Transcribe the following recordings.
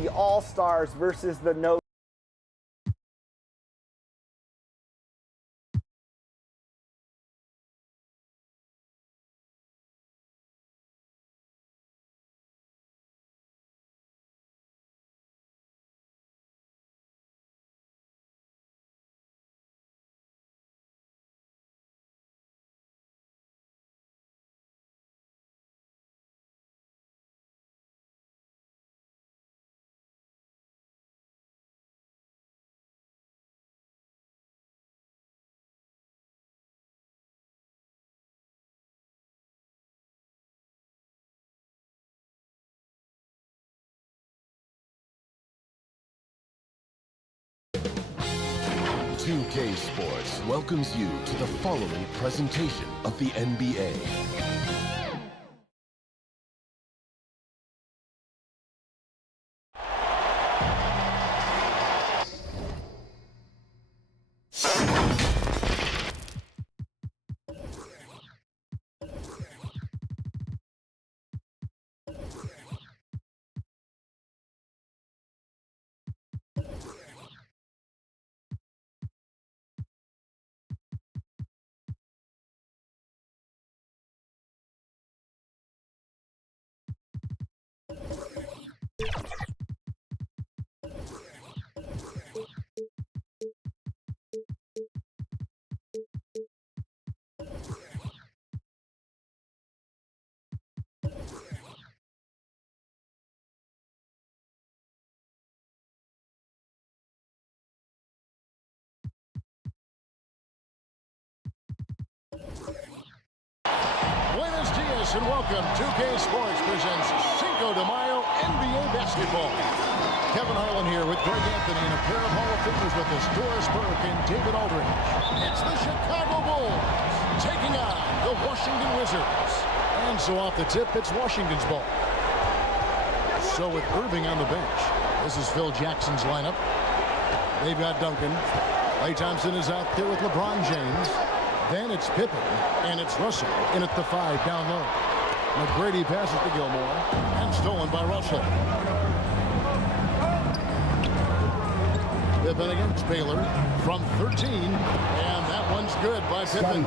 The All-Stars versus the No. UK Sports welcomes you to the following presentation of the NBA. Buenos dias and welcome. 2K Sports presents Cinco de Mayo NBA basketball. Kevin Harlan here with Greg Anthony and a pair of Hall of Famers with us, Doris Burke and David Aldridge. It's the Chicago Bulls taking on the Washington Wizards. And so off the tip, it's Washington's ball. So with Irving on the bench, this is Phil Jackson's lineup. They've got Duncan. Klay Thompson is out there with LeBron James. Then it's Pippen, and it's Russell in at the 5 down low. McGrady passes to Gilmore, and stolen by Russell. Pippen against Baylor from 13, and that one's good by Pippen.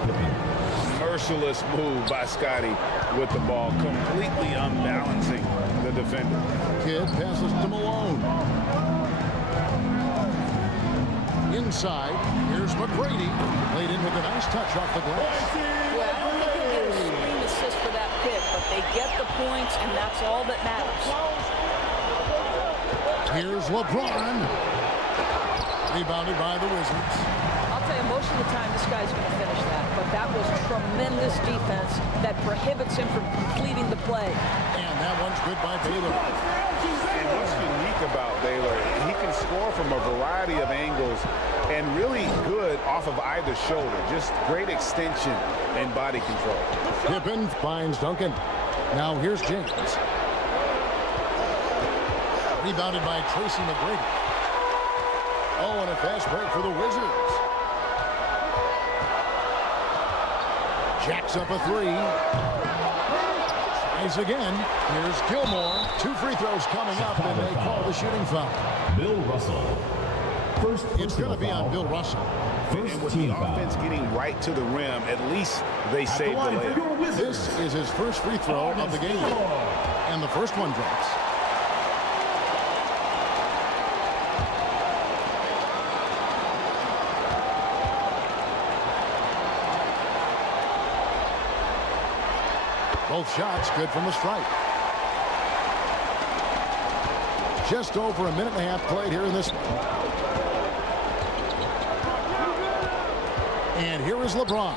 Merciless move by Scotty with the ball, completely unbalancing the defender. Kidd passes to Malone. Inside, here's McGrady. Laid in with a nice touch off the glass. Yeah, I don't think he'll get a screen assist for that pick, but they get the points, and that's all that matters. Here's LeBron. Rebounded by the Wizards. I'll tell you, most of the time, this guy's going to finish that, but that was tremendous defense that prohibits him from completing the play. And that one's good by Baylor. And what's unique about Baylor, he can score from a variety of angles and really good off of either shoulder. Just great extension and body control. Pippen finds Duncan. Now here's James. Rebounded by Tracy McGrady. Oh, and a fast break for the Wizards. Jacks up a 3. Tries again. Here's Gilmore. 2 free throws coming up, and they call the shooting foul. Bill Russell. First It's going to be on Bill Russell. And with the offense getting right to the rim, at least they saved the layup. This is his first free throw of the game. And the first one drops. Both shots good from the stripe. Just over a minute and a half played here in this. And here is LeBron.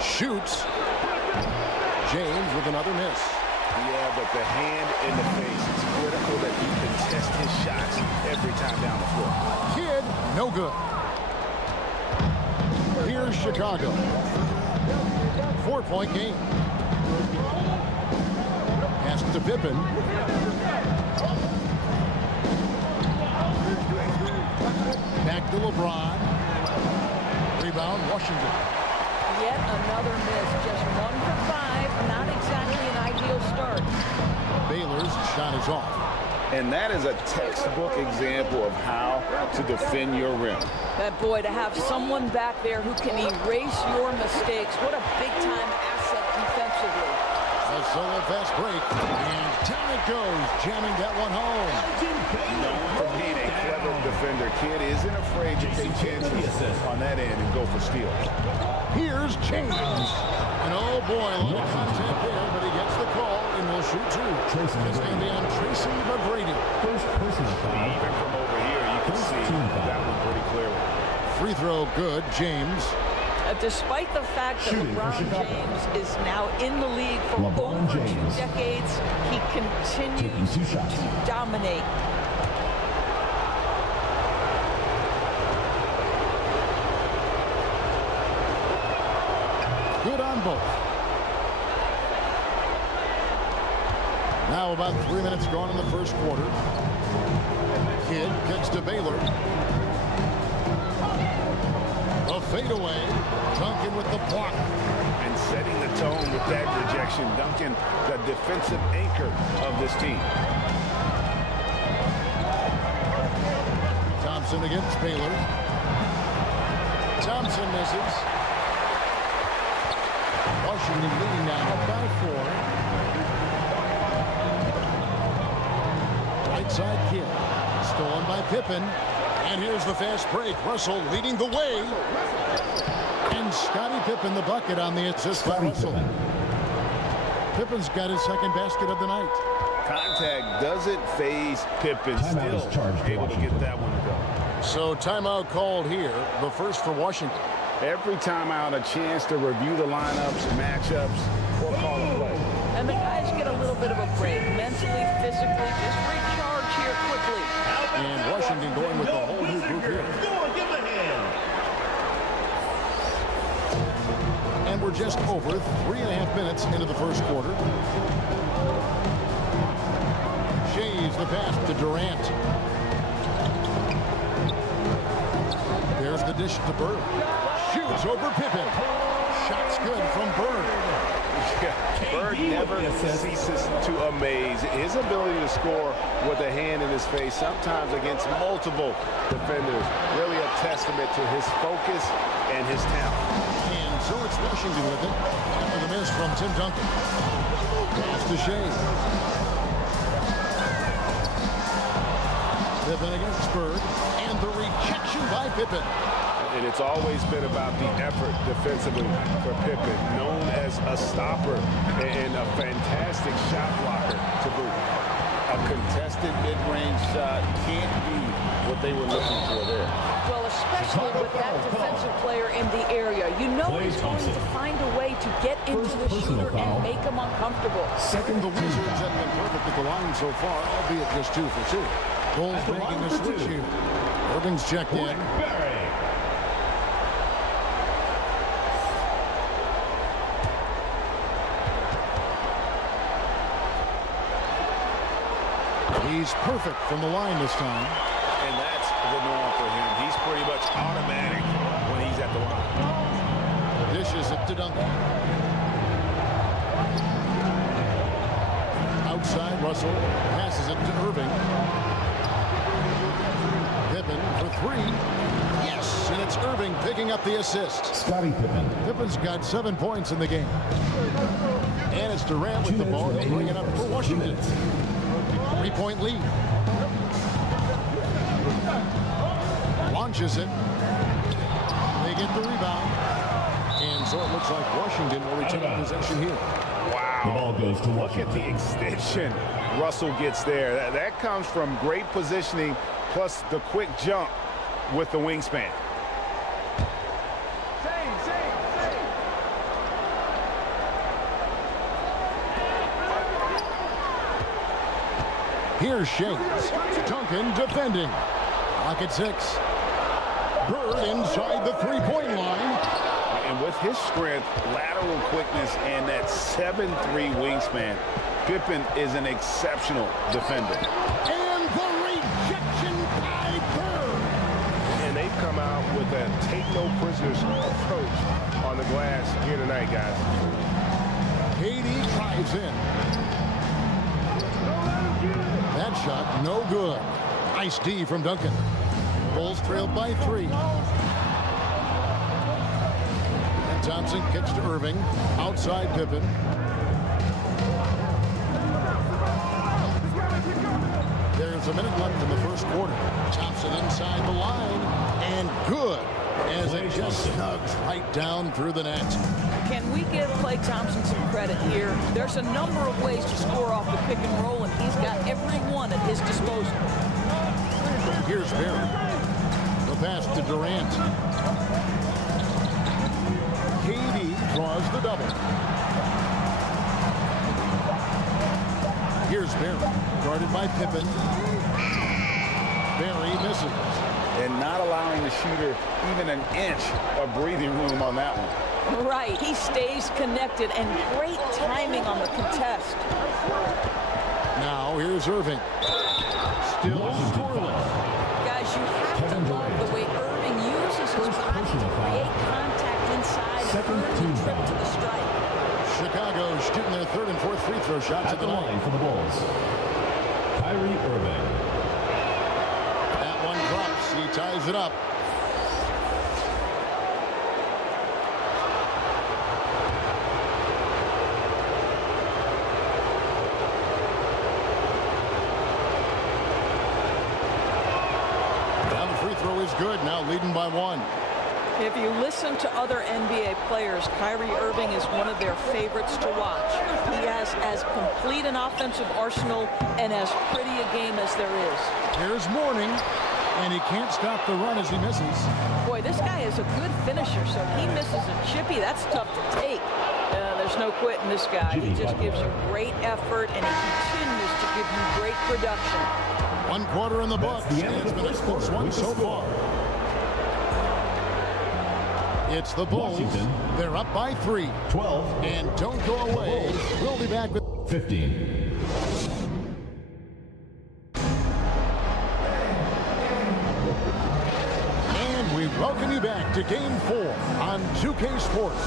Shoots. James with another miss. Yeah, but the hand in the face. It's critical that you contest his shots every time down the floor. Kid, no good. Here's Chicago. 4-point game. Pass to Pippen. Back to LeBron. Rebound, Washington. Yet another miss. Just 1 for 5. Not exactly an ideal start. Baylor's shot is off. And that is a textbook example of how to defend your rim. That boy, to have someone back there who can erase your mistakes. What a big-time asset defensively. A solo fast break. And down it goes, jamming that one home. Known for being a clever defender, Kid isn't afraid to take chances on that end and go for steals. Here's James. And oh boy, a lot of contact there, but he gets the call and will shoot two. It's going to be on Tracy McGrady. First personal foul. Even from over here, you can see that one pretty clearly. Free throw good, James. Despite the fact that LeBron James is now in the league for over 2 decades, he continues to dominate. Good on both. Now about 3 minutes gone in the first quarter. Kidd kicks to Baylor. A fadeaway. Duncan with the block. And setting the tone with that rejection. Duncan, the defensive anchor of this team. Thompson against Baylor. Thompson misses. Washington leading now by 4. Right side Kidd. Stolen by Pippen. And here's the fast break. Russell leading the way. And Scottie Pippen the bucket on the assist by Russell. Pippen's got his second basket of the night. Contact doesn't phase Pippen. Still able to get that one to go. So timeout called here. The first for Washington. Every timeout, a chance to review the lineups, matchups, or call a play. And the guys get a little bit of a break, mentally, physically, just recharge here quickly. And Washington going with a whole new group here. And we're just over 3.5 minutes into the first quarter. Shays the pass to Durant. There's the dish to Bird. Shoots over Pippen. Shots good from Bird. Yeah, Bird never ceases to amaze. His ability to score with a hand in his face, sometimes against multiple defenders, really a testament to his focus and his talent. And so it's Washington with it after the miss from Tim Duncan. Pass to Shea. Pippen against Bird. And the rejection by Pippen. And it's always been about the effort defensively for Pippen, known as a stopper and a fantastic shot blocker to boot. A contested mid-range shot can't be what they were looking for there. Well, especially with that defensive player in the area. You know he's going to find a way to get into the shooter and make him uncomfortable. Second, the Wizards have been perfect at the line so far, albeit just 2 for 2. Bulls making a switch here. Irving's checked in. He's perfect from the line this time. And that's the norm for him. He's pretty much automatic when he's at the line. Dishes it to Duncan. Outside, Russell passes it to Irving. Pippen for 3. Yes, and it's Irving picking up the assist. Scottie Pippen. Pippen's got 7 points in the game. And it's Durant with the ball. He'll bring it up for Washington. 3-point lead. Launches it. They get the rebound. And so it looks like Washington will retain possession here. Wow. The ball goes to Look at the extension Russell gets there. That comes from great positioning, plus the quick jump with the wingspan. Here's Shakes. Duncan defending. Lock at 6. Bird inside the three-point line. And with his strength, lateral quickness, and that 7'3" wingspan, Pippen is an exceptional defender. And the rejection by Bird. And they've come out with a take-no-prisoners approach on the glass here tonight, guys. KD drives in. That shot, no good. Nice D from Duncan. Bulls trailed by 3. And Thompson kicks to Irving. Outside Pippen. There's a minute left in the first quarter. Thompson inside the line. And good, as it just snugs right down through the net. Can we give Klay Thompson some credit here? There's a number of ways to score off the pick and roll, and he's got every one at his disposal. Here's Barry. The pass to Durant. KD draws the double. Here's Barry, guarded by Pippen. Barry misses. And not allowing the shooter even an inch of breathing room on that one. Right, he stays connected, and great timing on the contest. Now here's Irving. Still scoreless. Guys, you have to love the way Irving uses his body to create contact inside and earn the trip to the strike. Chicago shooting their third and fourth free throw shots At the line for the Bulls, Kyrie Irving. That one drops. He ties it up. Now the free throw is good. Now leading by 1. If you listen to other NBA players, Kyrie Irving is one of their favorites to watch. He has as complete an offensive arsenal and as pretty a game as there is. Here's Mourning, and he can't stop the run as he misses. Boy, this guy is a good finisher, so he misses a chippy. That's tough to take. There's no quitting this guy. He just gives you great effort, and he continues to give you great production. 1 quarter in the books. It's been a close one so far. It's the Bulls. Washington. They're up by 3. 12. And don't go away. We'll be back with 15. And we welcome you back to Game 4 on 2K Sports.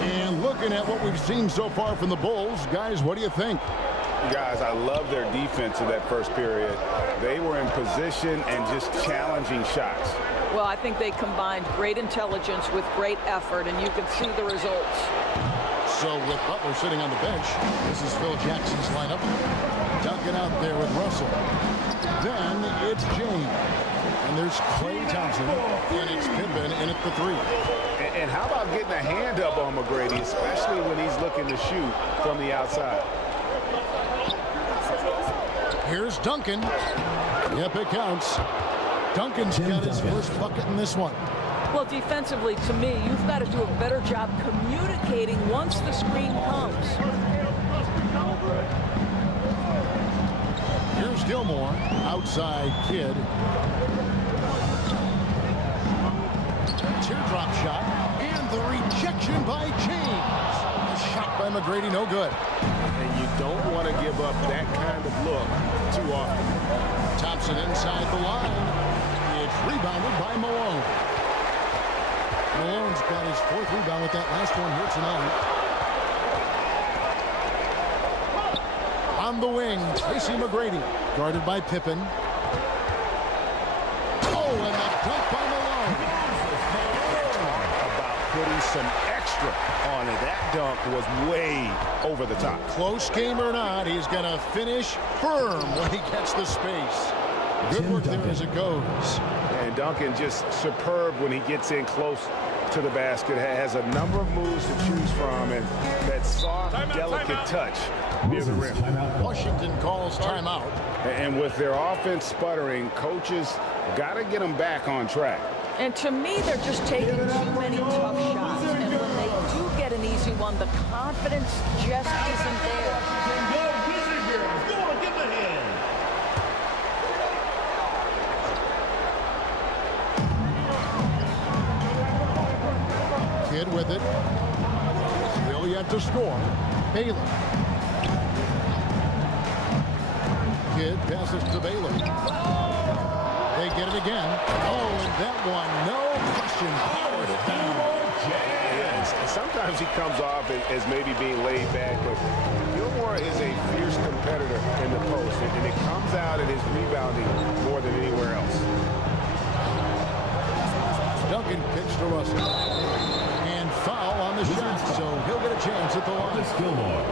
And looking at what we've seen so far from the Bulls, guys, what do you think? Guys, I love their defense in that first period. They were in position and just challenging shots. Well, I think they combined great intelligence with great effort, and you can see the results. So with Butler sitting on the bench, this is Phil Jackson's lineup. Duncan out there with Russell. Then it's James. And there's Klay Thompson. And it's Pippen in at the 3. And how about getting a hand up on McGrady, especially when he's looking to shoot from the outside? Here's Duncan. Yep, it counts. Duncan's got his first bucket in this one. Well, defensively, to me, you've got to do a better job communicating once the screen comes. Here's Gilmore. Outside Kid. Teardrop shot. And the rejection by James. A shot by McGrady, no good. And you don't want to give up that kind of look too often. Thompson inside the line. It's rebounded by Malone. Malone's got his 4th rebound with that last one here tonight. On the wing, Tracy McGrady, guarded by Pippen. Oh, and the dunk by Malone. About putting some extra on it. That dunk was way over the top. Close game or not, he's going to finish firm when he gets the space. Good work there as it goes. And Duncan just superb when he gets in close to the basket, has a number of moves to choose from, and that soft, delicate touch near the rim. Washington calls timeout. And with their offense sputtering, coaches got to get them back on track. And to me, they're just taking too many tough shots. And when they do get an easy one, the confidence just isn't there. Kid with it. Still yet to score. Baylor. Kid passes to Baylor. They get it again. Oh, and that one, no question. Yes, sometimes he comes off as maybe being laid back, but Gilmore is a fierce competitor in the post, and it comes out in his rebounding more than anywhere else. Duncan kicks to Russell. And foul on the shot, so he'll get a chance at the line. Gilmore.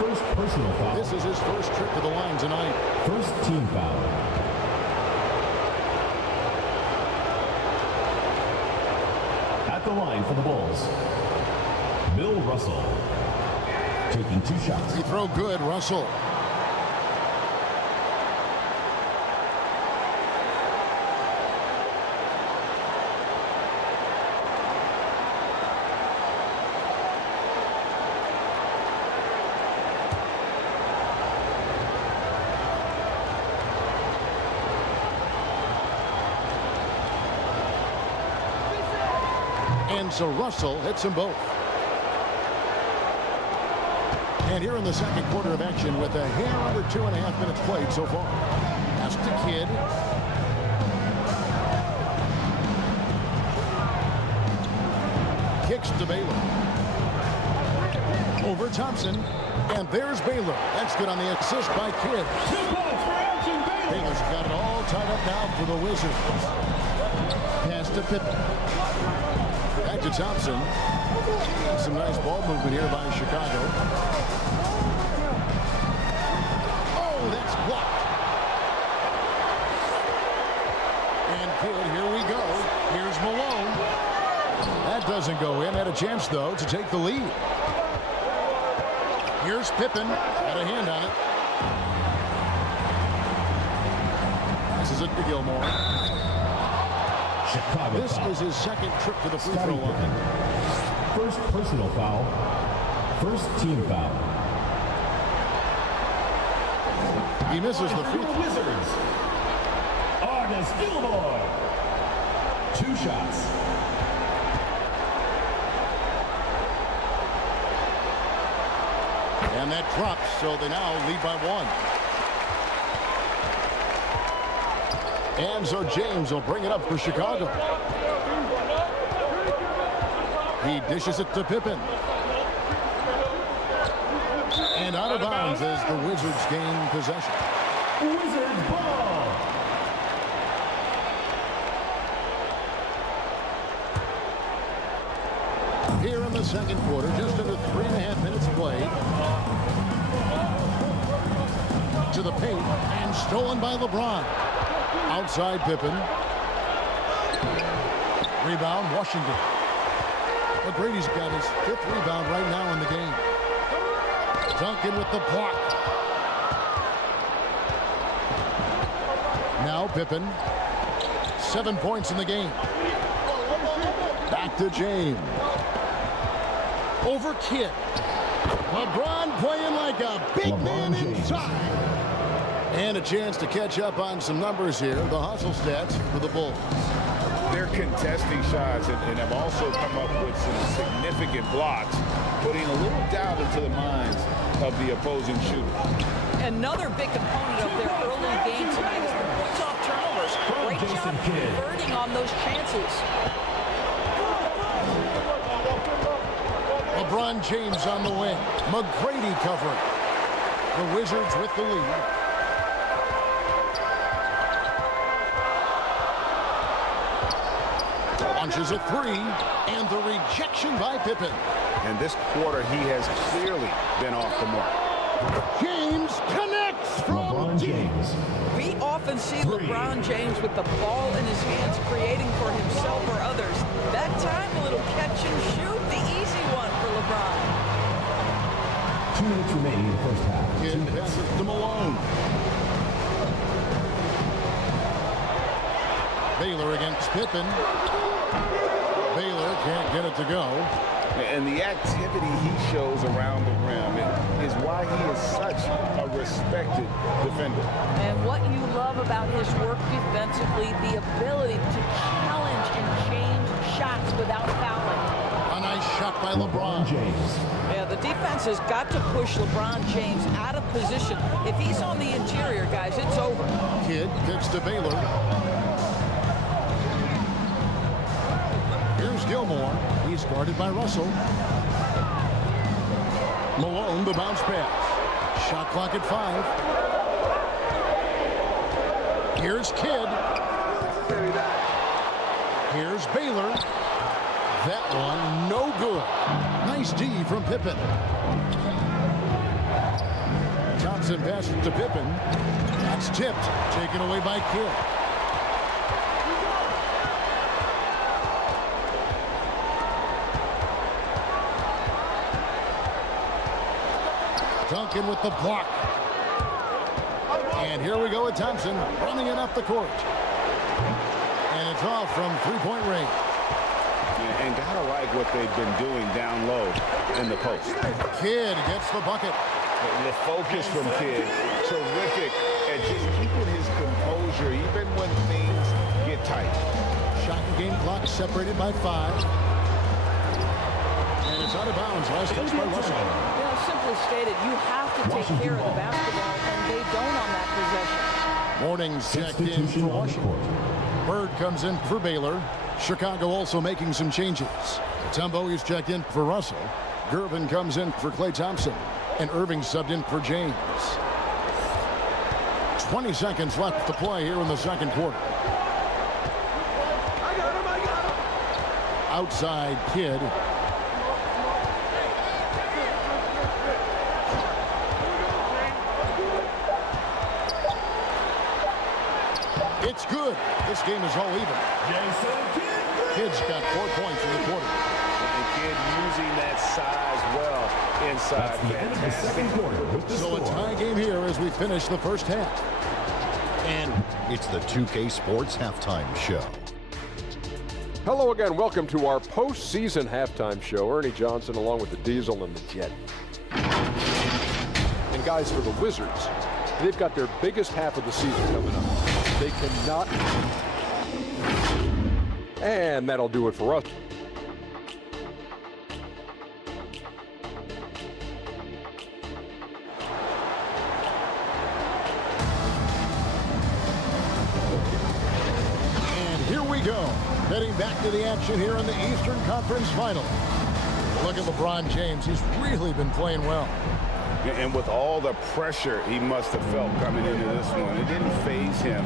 First personal foul. This is his first trip to the line tonight. First team foul. At the line for the Bulls, Bill Russell. Taking 2 shots. He throw good, Russell. And so Russell hits them both. And here in the second quarter of action with a hair under 2.5 minutes played so far. Pass to Kidd. Kicks to Baylor. Over Thompson. And there's Baylor. That's good on the assist by Kidd. 2 points for Action Baylor. Baylor's got it all tied up now for the Wizards. Pass to Pippen. Back to Thompson. Some nice ball movement here by Chicago. Oh, that's blocked. And Kidd, here we go. Here's Malone. That doesn't go in. Had a chance, though, to take the lead. Here's Pippen. Got a hand on it. This is it to Gilmore. Chicago This foul. is his second trip to the free throw line. First personal foul. First team foul. He misses the free For the throw. Wizards, Artis Gilmore. 2 shots. And that drops, so they now lead by 1. And so James will bring it up for Chicago. He dishes it to Pippen. And out of bounds as the Wizards gain possession. Wizards ball. Here in the second quarter, just under 3.5 minutes played. To the paint, and stolen by LeBron. Outside Pippen. Rebound, Washington. McGrady's got his 5th rebound right now in the game. Duncan with the block. Now Pippen. 7 points in the game. Back to James. Over Kidd. LeBron playing like a big man inside. And a chance to catch up on some numbers here. The hustle stats for the Bulls. They're contesting shots and have also come up with some significant blocks, putting a little doubt into the minds of the opposing shooter. Another big component of their early game tonight is the points off turnovers. Great job converting on those chances. LeBron James on the wing. McGrady covering. The Wizards with the lead. Launches a 3, and the rejection by Pippen. And this quarter, he has clearly been off the mark. James connects. LeBron James. We often see LeBron James with the ball in his hands creating for himself or others. That time, a little catch and shoot, the easy one for LeBron. 2 minutes remaining in the first half. Kidd passes to Malone. Baylor against Pippen. Baylor can't get it to go. And the activity he shows around the rim is why he is such a respected defender. And what you love about his work defensively, the ability to challenge and change shots without fouling. A nice shot by LeBron James. Yeah, the defense has got to push LeBron James out of position. If he's on the interior, guys, it's over. Kidd kicks to Baylor. Here's Gilmore. He's guarded by Russell. Malone, the bounce pass. Shot clock at 5. Here's Kidd. Here's Baylor. That one, no good. Nice D from Pippen. Thompson passes to Pippen. That's tipped. Taken away by Kidd. Duncan with the block. And here we go with Thompson running it up the court. And it's off from three-point range. And gotta like what they've been doing down low in the post. Kidd gets the bucket. The focus from Kidd, terrific at just keeping his composure even when things get tight. Shot and game clock separated by 5. And it's out of bounds. Last touch by Russell. Simply stated, you have to take care of the basketball, and they don't on that possession. Morning's checked in for Washington. Bird comes in for Baylor. Chicago also making some changes. Tumbo is checked in for Russell. Gervin comes in for Klay Thompson. And Irving subbed in for James. 20 seconds left to play here in the second quarter. Outside Kidd. It's good. This game is all even. Kidd's got 4 points in the quarter. And Kidd using that size well inside. So a tie game here as we finish the first half. And it's the 2K Sports Halftime Show. Hello again. Welcome to our postseason halftime show. Ernie Johnson along with the Diesel and the Jet. And guys, for the Wizards, they've got their biggest half of the season coming up. They cannot. And that'll do it for us. And here we go. Heading back to the action here in the Eastern Conference Final. Look at LeBron James. He's really been playing well. And with all the pressure he must have felt coming into this one, it didn't faze him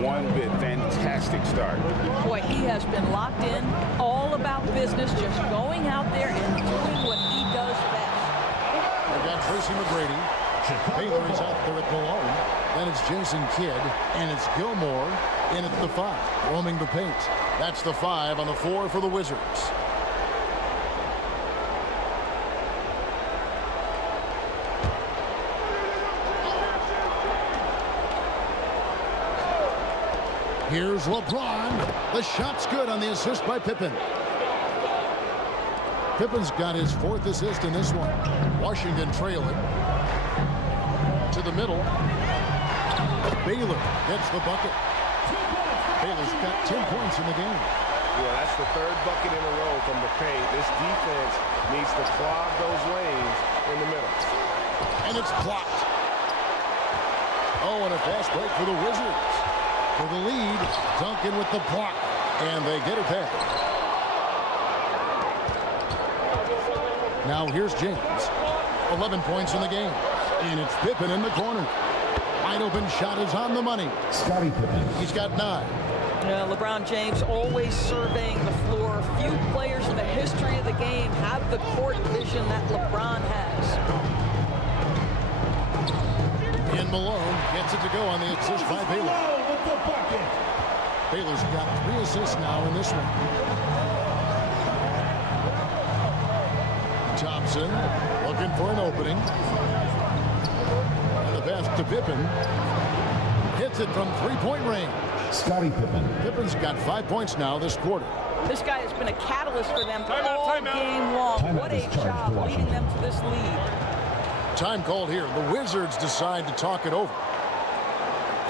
one bit. Fantastic start. Boy, he has been locked in, all about business, just going out there and doing what he does best. We've got Tracy McGrady. Baylor is out there at Malone. Then it's Jason Kidd, and it's Gilmore in at the 5, roaming the paint. That's the 5 on the 4 for the Wizards. Here's LeBron. The shot's good on the assist by Pippen. Pippen's got his 4th assist in this one. Washington trailing. To the middle. Baylor gets the bucket. Baylor's got 10 points in the game. Yeah, that's the 3rd bucket in a row from the paint. This defense needs to clog those lanes in the middle. And it's blocked. Oh, and a fast break for the Wizards. For the lead, Duncan with the block, and they get it back. Now here's James, 11 points in the game, and it's Pippen in the corner. Wide open shot is on the money. Scottie Pippen. He's got 9. LeBron James always surveying the floor. Few players in the history of the game have the court vision that LeBron has. And Malone gets it to go on the assist by Baylor. Baylor's got 3 assists now in this one. Thompson looking for an opening. And the pass to Pippen. Hits it from 3-point range. Scottie Pippen. Pippen's got 5 points now this quarter. This guy has been a catalyst for them all game long. What a job leading them to this lead. Time called here. The Wizards decide to talk it over.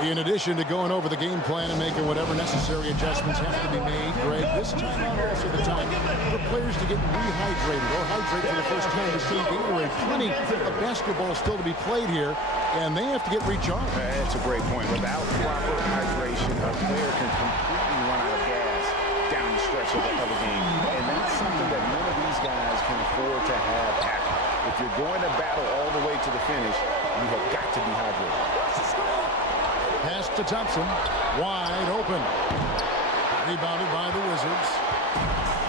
In addition to going over the game plan and making whatever necessary adjustments have to be made, Greg, this time out also the time for players to get rehydrated or hydrate for the first time to see Gatorade. Plenty of basketball still to be played here, and they have to get recharged. That's a great point. Without proper hydration, a player can completely run out of gas down the stretch of the game. And that's something that none of these guys can afford to have happen. If you're going to battle all the way to the finish, you have got to be hydrated. Pass to Thompson, wide open. Rebounded by the Wizards.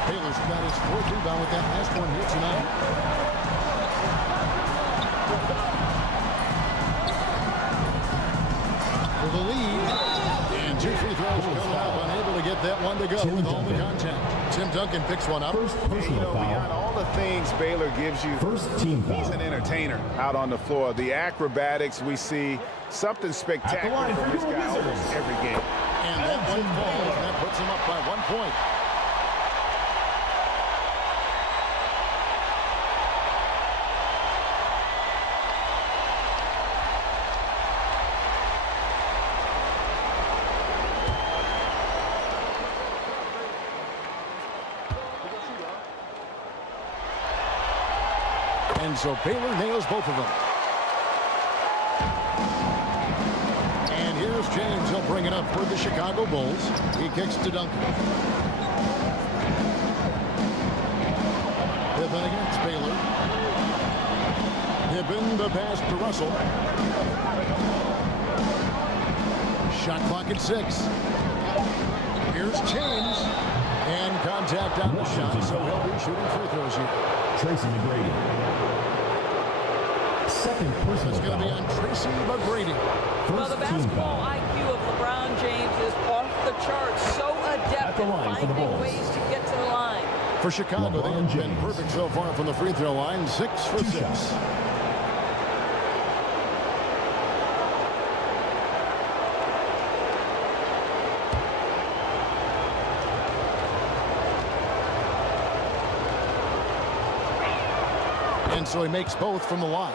Baylor's got his 4th rebound with that last one here tonight. For the lead. And 2 free throws coming up, unable to get that one to go with all the contact. Tim Duncan picks one up. Beyond all the things Baylor gives you, he's an entertainer out on the floor. The acrobatics we see, something spectacular from this guy almost every game. And that one falls, and that puts him up by 1 point. And so Baylor nails both of them. And here's James. He'll bring it up for the Chicago Bulls. He kicks to Duncan. Pippen against Baylor. Pippen, the pass to Russell. Shot clock at 6. Here's James. And contact on the shot, so he'll be shooting free throws here. Tracy McGrady. Second personal It's going to be on Tracy McGrady. Well, the basketball IQ of LeBron James is off the charts. So adept at finding ways to get to the line. For Chicago, they have been perfect so far from the free throw line. 6 for 6. And so he makes both from the line.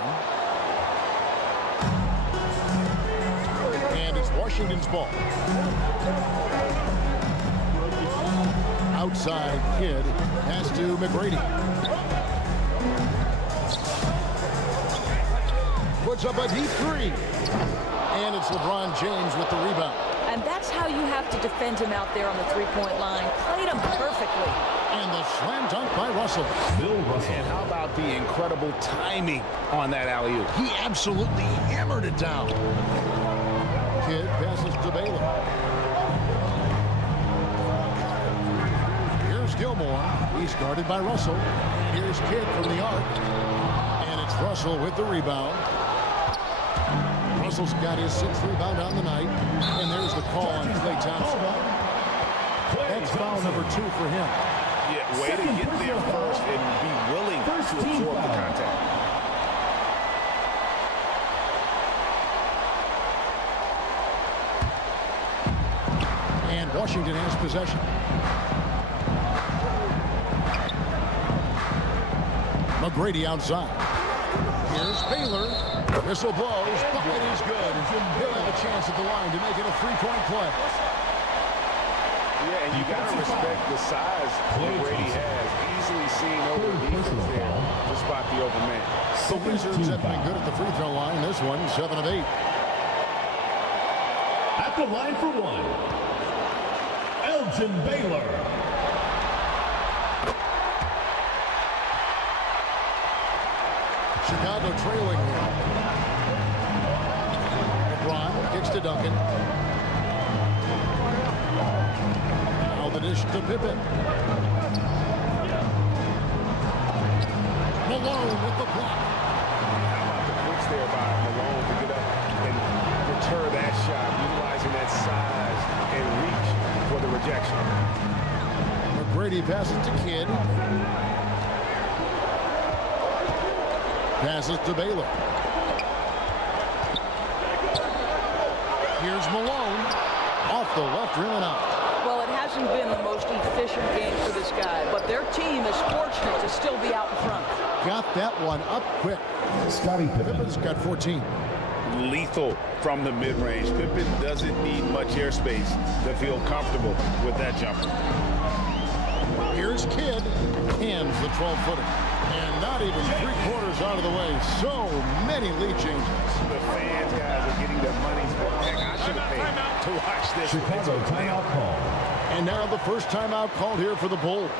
And it's Washington's ball. Outside kid has to McGrady. Puts up a deep 3. And it's LeBron James with the rebound. And that's how you have to defend him out there on the 3-point line. Played him perfectly. And the slam dunk by Russell. Bill Russell. And how about the incredible timing on that alley-oop? He absolutely hammered it down. Kidd passes to Baylor. Here's Gilmore. He's guarded by Russell. Here's Kidd from the arc. And it's Russell with the rebound. Russell's got his 6th rebound on the night. And there's the call on Klay Thompson. That's foul number 2 for him. Yeah, way to get there first and be willing to absorb the contact. And Washington has possession. McGrady outside. Here's Baylor. Whistle blows. Bucket is good. He'll have a chance at the line to make it a 3-point play. Yeah, and you got to respect the size McGrady has. Easily seeing over the defense there to spot the open man. The Wizards have been good at the free throw line. This one, 7 of 8. At the line for 1, Elgin Baylor. Chicago trailing here. LeBron kicks to Duncan. Now the dish to Pippen. Malone with the block. How about the blitz there by Malone to get up and deter that shot, utilizing that size and reach for the rejection. McGrady passes to Kidd. Passes to Baylor. Here's Malone. Off the left rim and out. Well, it hasn't been the most efficient game for this guy, but their team is fortunate to still be out in front. Got that one up quick. Scottie Pippen. Pippen's got 14. Lethal from the mid-range. Pippen doesn't need much airspace to feel comfortable with that jumper. Here's Kidd. Hams the 12-footer. And not even 3/4 out of the way. So many lead changes. The fans, guys, are getting their money's worth. Heck, I should have paid to watch this. Chicago timeout call. And now the first timeout called here for the Bulls.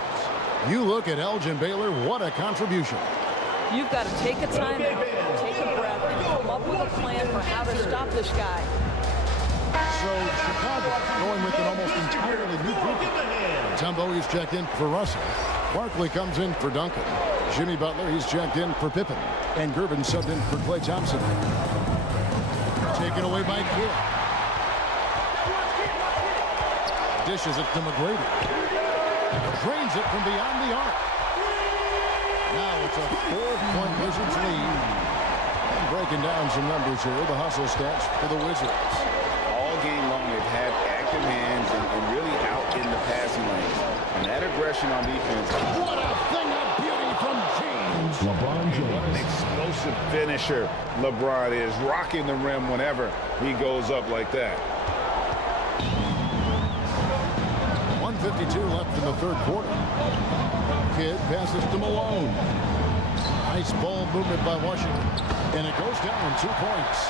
You look at Elgin Baylor. What a contribution. You've got to take a timeout, take a breath, and come up with a plan for how to stop this guy. So Chicago going with an almost entirely new group. Tumbo, he's checked in for Russell. Barkley comes in for Duncan. Jimmy Butler, he's checked in for Pippen. And Gervin subbed in for Klay Thompson. Taken away by Kidd. Dishes it to McGrady. Drains it from beyond the arc. Now it's a 4-point Wizards lead. And breaking down some numbers here, the hustle stats for the Wizards. All game long, they've had active hands and really out in the passing lanes. And that aggression on defense. What a thing of beauty from James. LeBron What an James. explosive finisher LeBron is, rocking the rim whenever he goes up like that. 1:52 left in the third quarter. Kidd passes to Malone. Nice ball movement by Washington. And it goes down 2 points.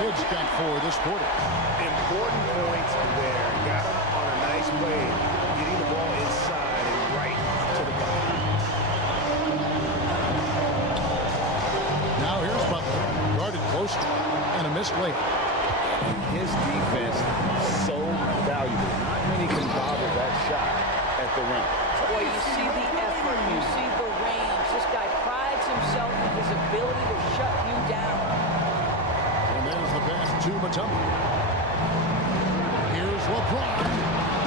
Kidd's got 4 this quarter. Important points there. Got him on a nice play, getting the ball inside and right to the bucket. Now here's Butler. Guarded closely. And a missed layup. His defense so valuable. Not many can bother that shot at the rim. Boy, you see the effort, you see the range. This guy prides himself in his ability to shut you down. And there's the pass to Mutombo. Here's LeBron.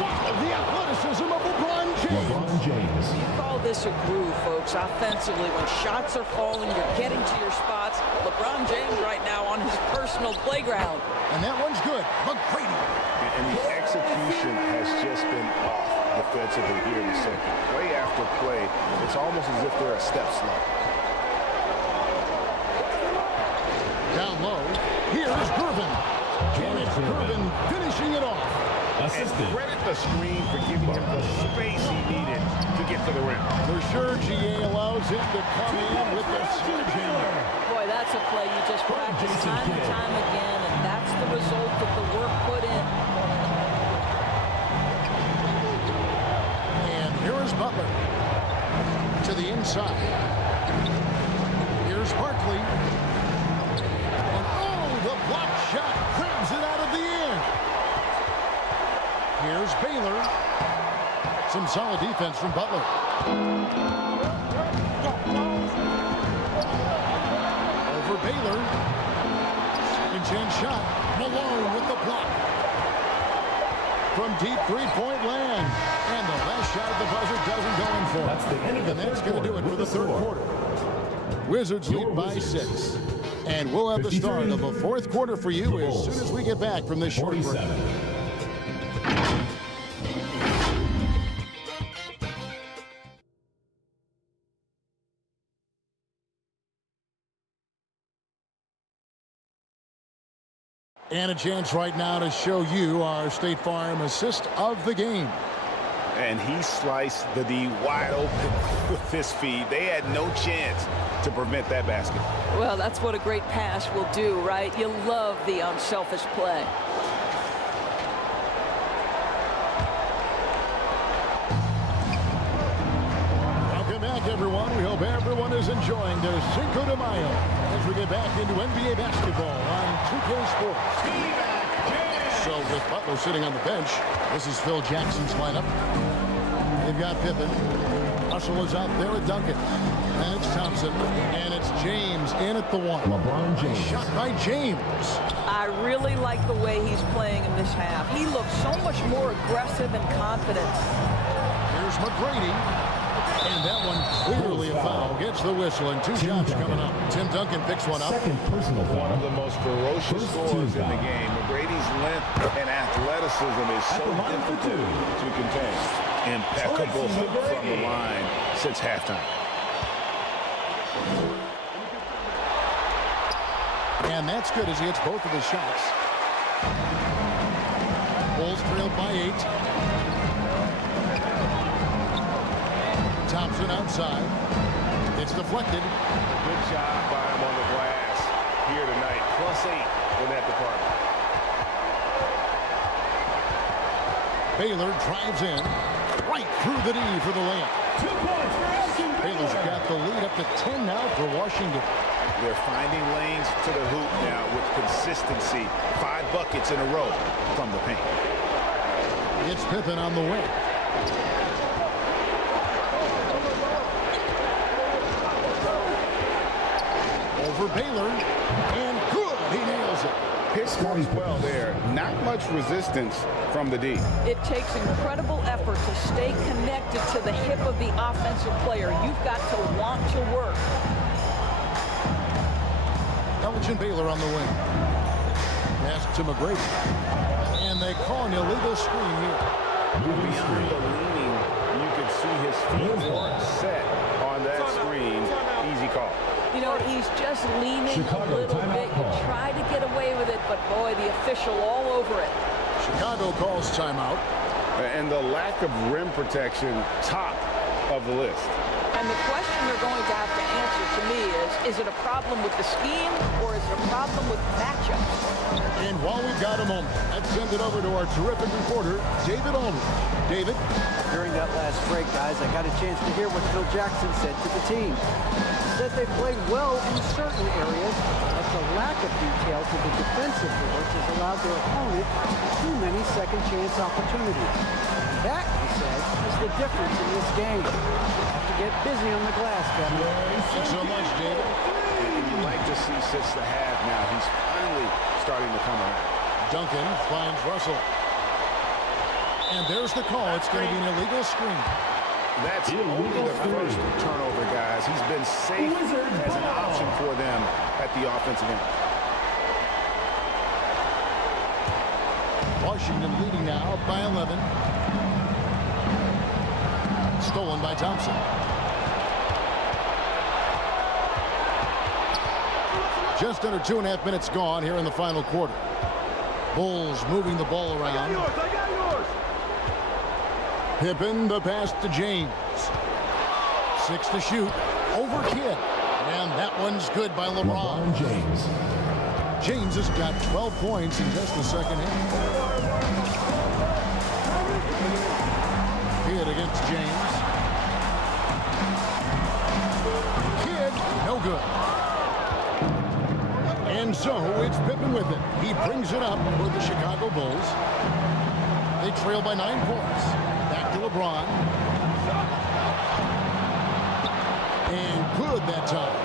Wow, the athleticism of LeBron James. LeBron James. You call this a groove, folks, offensively. When shots are falling, you're getting to your spots. LeBron James right now on his personal playground. And that one's good. McGrady. And the execution has just been off defensively here in the second. Play after play, it's almost as if they're a step slow. Down low. Here's Gervin. And it's Gervin finishing it off. Assisted. And credit the screen for giving him the space he needed to get to the rim. For sure, GA allows him to come in with the sledgehammer. Boy, that's a play you just practice time and time again, and that's the result of the work put in. And here is Butler to the inside. Here's Barkley. And oh, the block shot grabs it out of the air. Here's Baylor. Some solid defense from Butler. Over Baylor. Second chance shot. Malone with the block. From deep three-point land. And the last shot at the buzzer doesn't go in for That's the end of the And that's third going to do it quarter for the with third the score. quarter. Wizards lead by Wizards. 6. And we'll have the start 53. of the fourth quarter for you The as Bulls. soon as we get back from this short break. 47. And a chance right now to show you our State Farm assist of the game. And he sliced the D wide open with his feet. They had no chance to prevent that basket. Well, that's what a great pass will do, right? You love the unselfish play. Welcome back, everyone. We hope everyone is enjoying their Cinco de Mayo as we get back into NBA basketball on 2K Sports. So with Butler sitting on the bench, this is Phil Jackson's lineup. They've got Pippen. Russell is out there with Duncan. And it's Thompson. And it's James in at the one. LeBron James. Shot by James. I really like the way he's playing in this half. He looks so much more aggressive and confident. Here's McGrady. And that one clearly a foul. Gets the whistle and 2 shots coming up. Tim Duncan picks one up. Second personal foul. One of the most ferocious scorers in the game. McGrady's length and athleticism is so difficult to contain. Impeccable from the line since halftime. And that's good as he hits both of his shots. Bulls trailed by 8. Thompson outside. It's deflected. Good job by him on the glass here tonight. +8 in that department. Baylor drives in. Right through the knee for the layup. 2 points for Washington. Baylor's got the lead up to 10 now for Washington. They're finding lanes to the hoop now with consistency. 5 buckets in a row from the paint. It's Pippen on the wing. Over Baylor. And good. He nails it. Pitch works well there. Not much resistance from the D. It takes incredible effort to stay connected to the hip of the offensive player. You've got to want to work. Elgin Baylor on the wing. Pass to McGrady. And they call an illegal screen here. Beyond the leaning, you can see his feet weren't set on that screen. Easy call. You know, he's just leaning Chicago, a little bit. You try to get away with it, but boy, the official all over it. Chicago calls timeout. And the lack of rim protection, top of the list. And the question they're going to have to answer to me is it a problem with the scheme or is it a problem with matchups? And while we've got a moment, let's send it over to our terrific reporter, David Aldridge. David? During that last break, guys, I got a chance to hear what Phil Jackson said to the team. He said they played well in certain areas, but the lack of detail to the defensive boards has allowed their opponent too many second chance opportunities. That, he said, is the difference in this game. Have to get busy on the glass, Kevin. Thanks so much, David. And you like to see since the half now. He's finally starting to come around. Duncan finds Russell. And there's the call. It's going to be an illegal screen. That's only the first turnover, guys. He's been safe as an option for them at the offensive end. Washington leading now by 11. Stolen by Thompson. Just under 2.5 minutes gone here in the final quarter. Bulls moving the ball around. I got yours. Pippen, the pass to James. 6 to shoot. Over Kidd. And that one's good by LeBron. James. James has got 12 points in just the second half. Kidd against James. Kidd, no good. And so it's Pippen with it. He brings it up for the Chicago Bulls. They trail by 9 points. Back to LeBron. And good that time.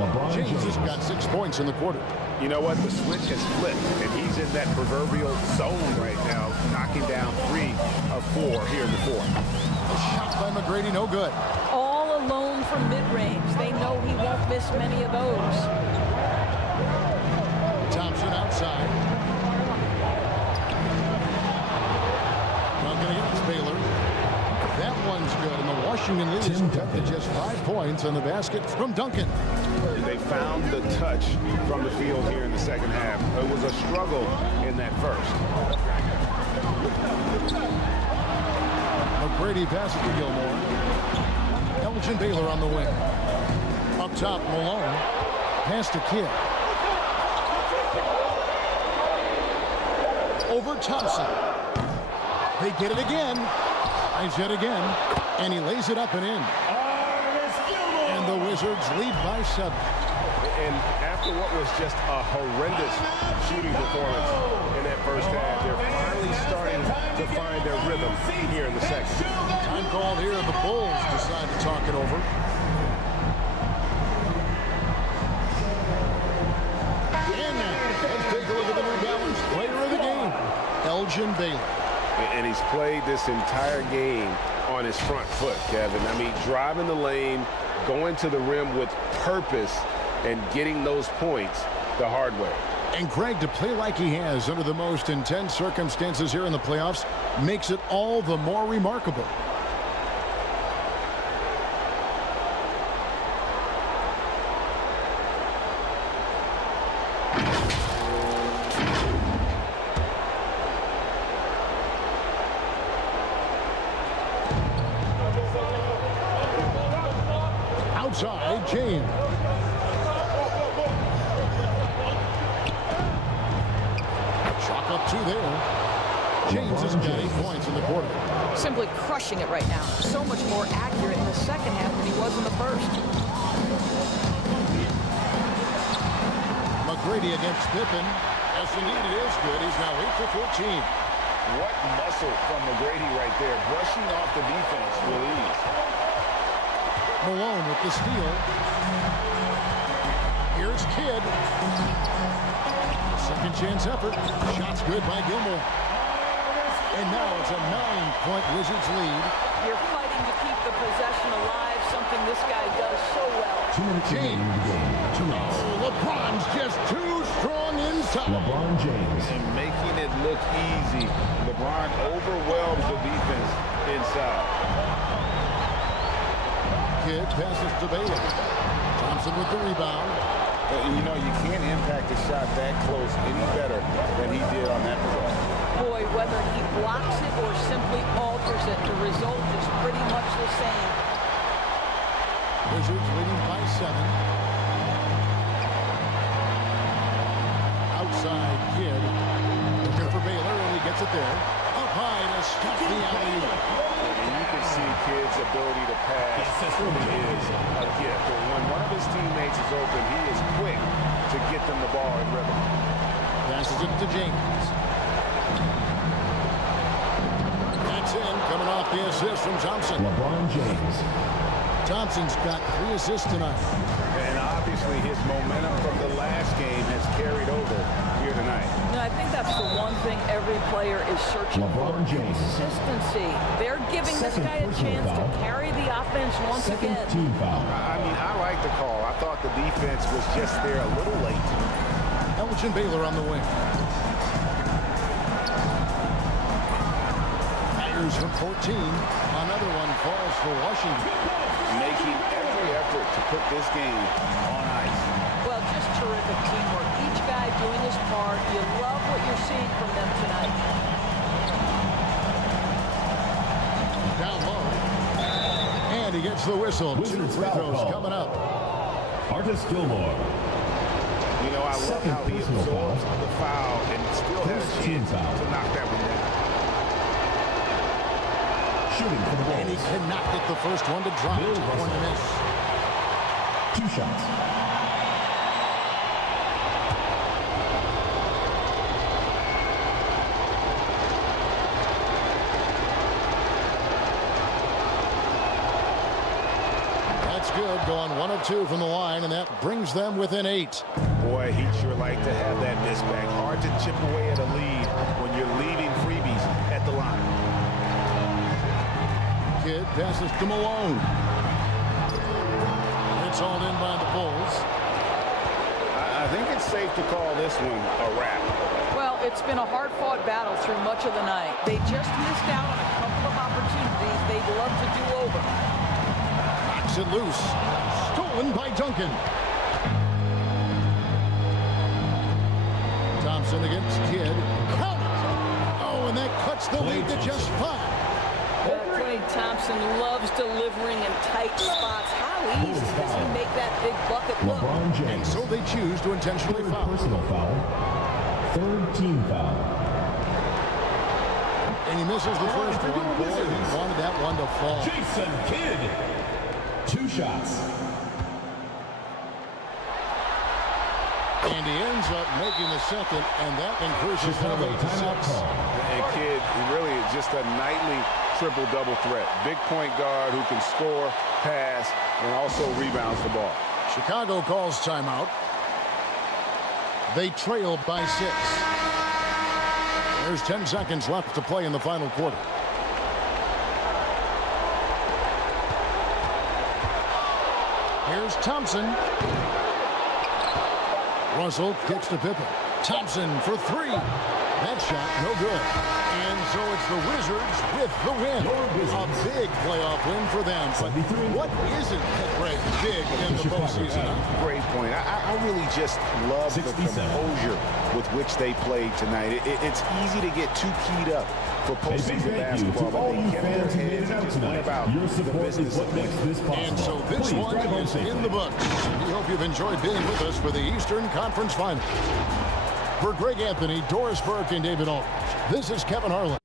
LeBron James has got 6 points in the quarter. You know what? The switch has flipped, and he's in that proverbial zone right now, knocking down 3 of 4 here in the fourth. A shot by McGrady, no good. All alone from mid-range. They know he won't miss many of those. Thompson outside. Duncan against Baylor. That one's good, and the Washington lead is cut to just 5 points on the basket from Duncan. They found the touch from the field here in the second half. It was a struggle in that first. McGrady passes to Gilmore. Elgin Baylor on the wing. Up top, Malone. Pass to Kidd. Over Thompson. They get it again. Tries yet again. And he lays it up and in. And the Wizards lead by 7. And after what was just a horrendous shooting performance in that first half, they're finally starting to find their rhythm here in the second. Time called here. The Bulls decide to talk it over. Elgin Baylor. And he's played this entire game on his front foot, Kevin. I mean, driving the lane, going to the rim with purpose, and getting those points the hard way. And Greg, to play like he has under the most intense circumstances here in the playoffs makes it all the more remarkable. Outside, James. Chalk up two there. James has got 8 points in the quarter. Simply crushing it right now. So much more accurate in the second half than he was in the first. McGrady against Pippen. Yes, indeed, it is good. He's now 8 for 14. What muscle from McGrady right there, brushing off the defense with ease. Malone with the steal. Here's Kidd. Second chance effort. Shots good by Gilmore. And now it's a 9-point Wizards lead. You're fighting to keep the possession alive, something this guy does so well. 2 minutes remaining in the game. 2 minutes. Oh, LeBron's just too strong inside. LeBron James. And making it look easy. LeBron overwhelms the defense inside. Kidd passes to Baylor. Thompson with the rebound. You know, you can't impact a shot that close any better than he did on that possession. Boy, whether he blocks it or simply alters it, the result is pretty much the same. Wizards leading by 7. Outside Kidd. Looking for Baylor, and he gets it there. Up high to stop the alley-oop. And you can see Kidd's ability to pass really is a gift. And when one of his teammates is open, he is quick to get them the ball in rhythm. Passes it to James. That's in, coming off the assist from Thompson. LeBron James. Thompson's got 3 assists tonight. And obviously his momentum from the last game has carried over here tonight. And I think that's the one thing every player is searching LeBron for. James. Consistency. They're giving this guy a chance to carry the offense once Second again. team foul. I mean, I like the call. I thought the defense was just there a little late. Elgin Baylor on the wing. Fires from 14. Another one falls for Washington. Making every effort to put this game on ice. Well, just terrific teamwork. Each guy doing his part. You love what you're seeing from them tonight. Down low. And he gets the whistle. 2 free throws coming up. Artis Gilmore. You know, I love how he absorbs the foul and still has a chance to knock that one down. Shooting for the Bulls. And he cannot get the first one to drop. Bill One to miss. 2 shots. That's good. Going 1 of 2 from the line, and that brings them within 8. Boy, he'd sure like to have that miss back. Hard to chip away at a lead when you're leaving freebies at the line. Kidd passes to Malone. It's all in by the Bulls. I think it's safe to call this one a wrap. Well, it's been a hard-fought battle through much of the night. They just missed out on a couple of opportunities they'd love to do over. Knocks it loose. Stolen by Duncan. Thompson against Kidd. Count it! Oh, and that cuts the lead to just 5. Klay Thompson loves delivering in tight spots. How easy does he make that big bucket look? LeBron James. And so they choose to intentionally Third foul. personal foul. 3rd team foul. And he misses the first one. Boy, he wanted that one to fall. Jason Kidd. 2 shots. And he ends up making the second, and that increases the lead to 6. And Kidd, he really is just a nightly triple-double threat. Big point guard who can score, pass, and also rebounds the ball. Chicago calls timeout. They trail by 6. There's 10 seconds left to play in the final quarter. Here's Thompson. Russell kicks to Pippen. Thompson for three. That shot, no good. And so it's the Wizards with the win. A big playoff win for them. But what isn't, Greg, big in the postseason? Great point. I really just love the composure with which they played tonight. It's easy to get too keyed up for postseason basketball, but they kept their heads and just went about the business of winning. And so this one is in the books. We hope you've enjoyed being with us for the Eastern Conference Finals. For Greg Anthony, Doris Burke, and David Aldridge, this is Kevin Harlan.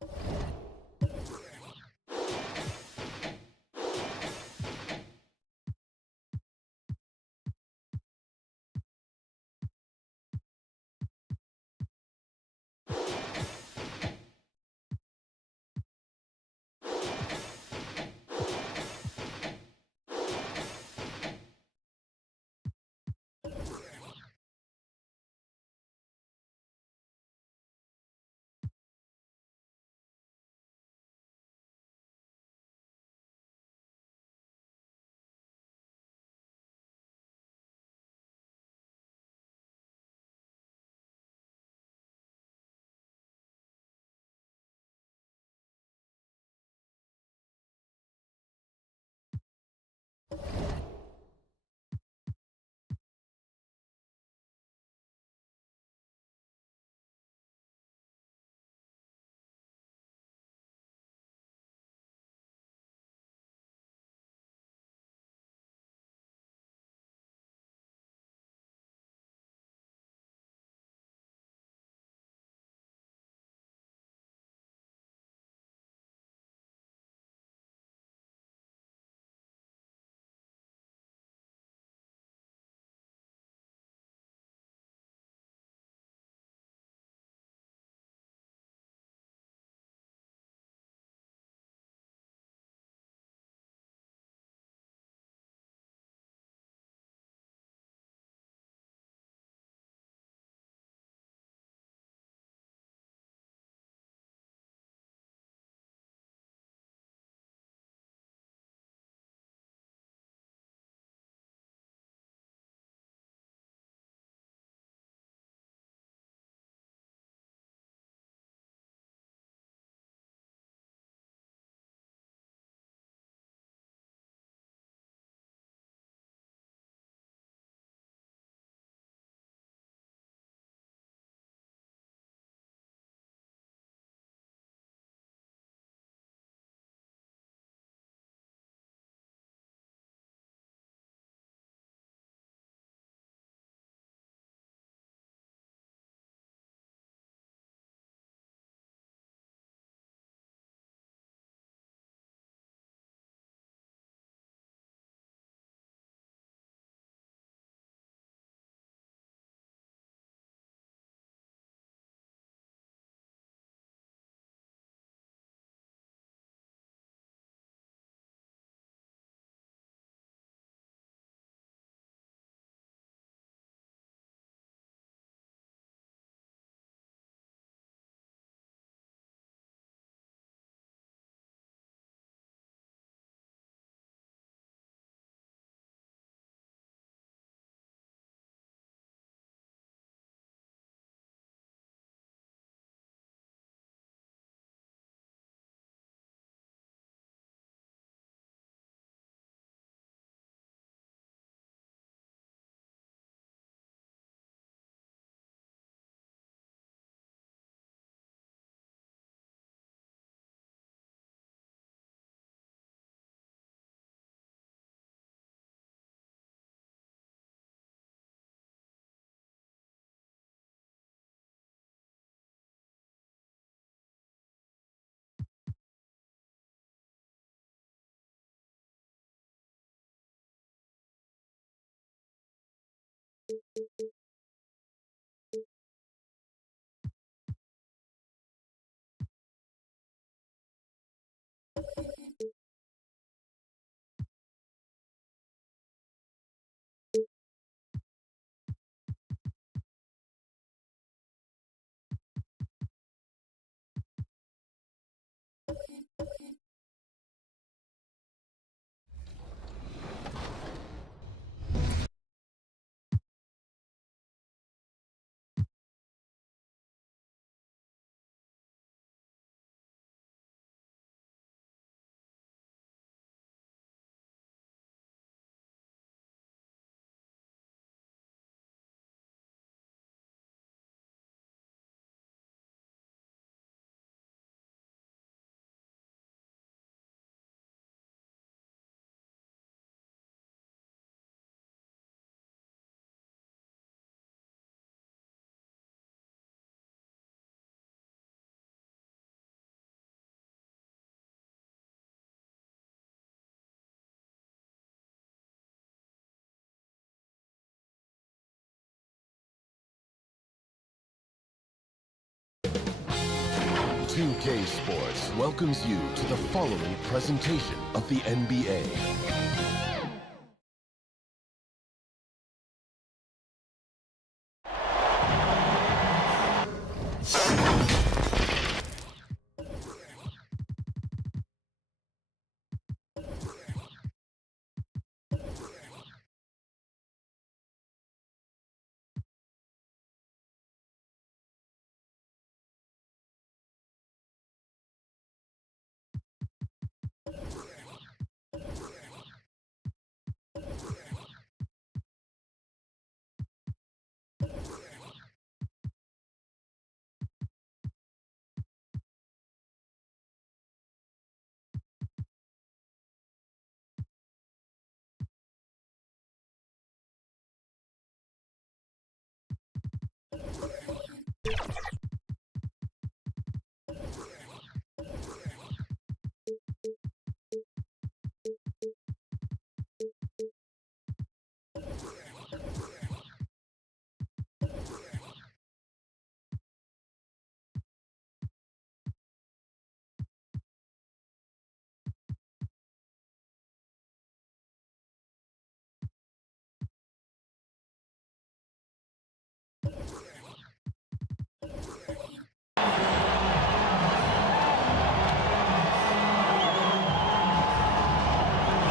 2K Sports welcomes you to the following presentation of the NBA.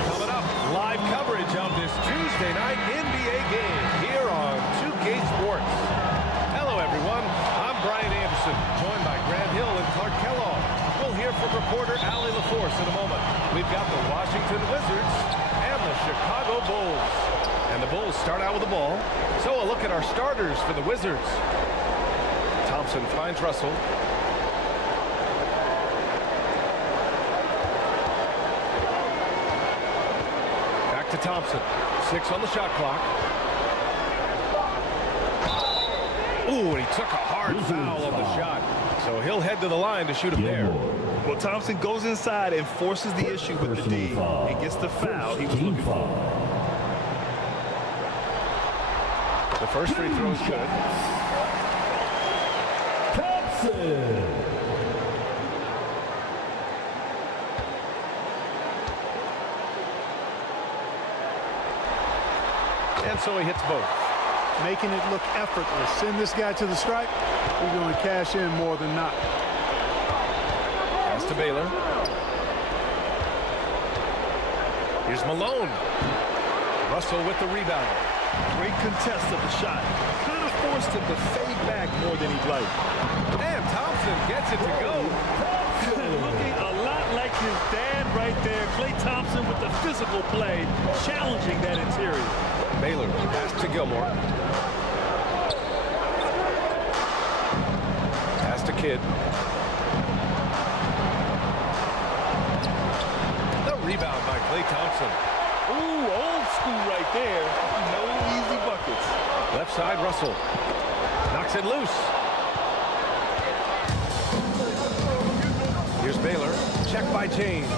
Coming up, live coverage of this Tuesday night NBA game here on 2K Sports. Hello, everyone. I'm Brian Anderson, joined by Grant Hill and Clark Kellogg. We'll hear from reporter Allie LaForce in a moment. We've got the Washington Wizards and the Chicago Bulls. And the Bulls start out with the ball. So a look at our starters for the Wizards. Thompson finds Russell. Back to Thompson. 6 on the shot clock. Ooh, and he took a hard foul on the shot. So he'll head to the line to shoot a pair. Well, Thompson goes inside and forces the issue with the D and gets the foul he was looking for. The first free throw is good. And so he hits both. Making it look effortless. Send this guy to the stripe. We're going to cash in more than not. Pass to Baylor. Here's Malone. Russell with the rebound. Great contest of the shot. Kind of forced him to fade back more than he'd like. And Thompson gets it to go. Looking a lot like his dad right there. Klay Thompson with the physical play, challenging that interior. Baylor pass to Gilmore. Pass to Kidd. The rebound by Klay Thompson. Ooh, old school right there. No easy buckets. Left side, Russell. Knocks it loose. Here's Baylor. Check by James.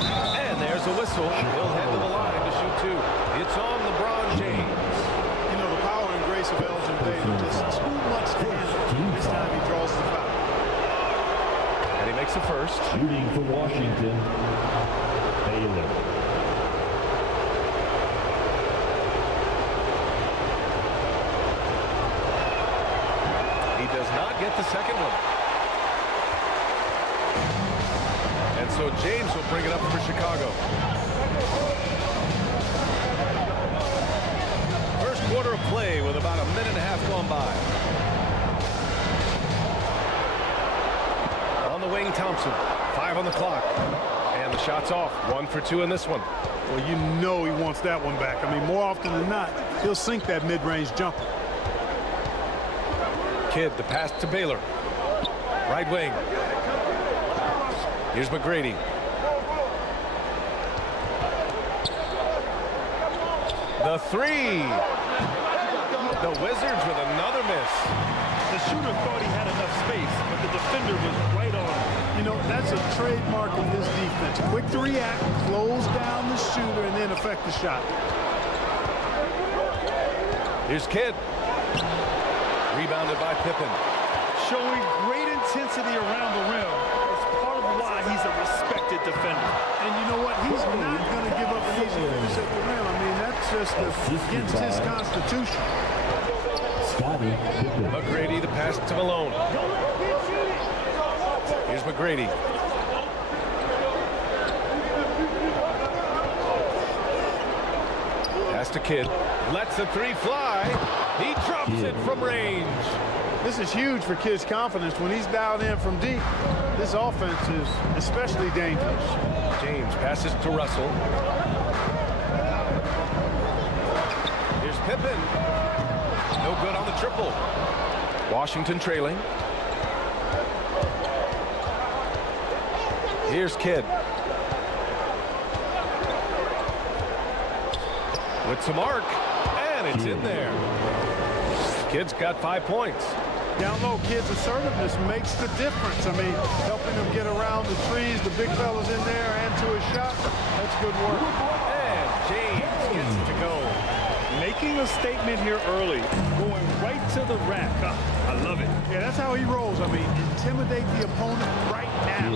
And there's a whistle. He'll head to the line to shoot 2. It's on LeBron James. You know, the power and grace of Elgin Baylor, just too much to handle. This time he draws the foul. And he makes the first. Shooting for Washington, Baylor. He does not get the second one. And so James will bring it up for Chicago. First quarter of play with about a minute and a half gone by. On the wing, Thompson. 5 on the clock. And the shot's off. 1 for 2 in this one. Well, you know he wants that one back. I mean, more often than not, he'll sink that mid-range jumper. Kidd, the pass to Baylor. Right wing. Here's McGrady. The 3. The Wizards with another miss. The shooter thought he had enough space, but the defender was right on him. You know, that's a trademark of his defense. Quick to react, close down the shooter, and then affect the shot. Here's Kidd. Rebounded by Pippen. Showing great intensity around the rim is part of why he's a respected defender. And you know what? He's not going to give up an easy finish at the rim. I mean, that's just against his constitution. McGrady, the pass to Malone. Here's McGrady. Pass to Kidd. Lets the three fly. He drops it from range. This is huge for Kidd's confidence. When he's dialed in from deep, this offense is especially dangerous. James passes to Russell. Here's Pippen. No good on the triple. Washington trailing. Here's Kidd. With some arc, and it's in there. Kidd's got 5 points. Down low, Kidd's assertiveness makes the difference. I mean, helping him get around the trees, the big fellas in there, and to his shot. That's good work. And James gets it to go. Making a statement here early, going right to the rack. I love it. Yeah, that's how he rolls. I mean, intimidate the opponent right now.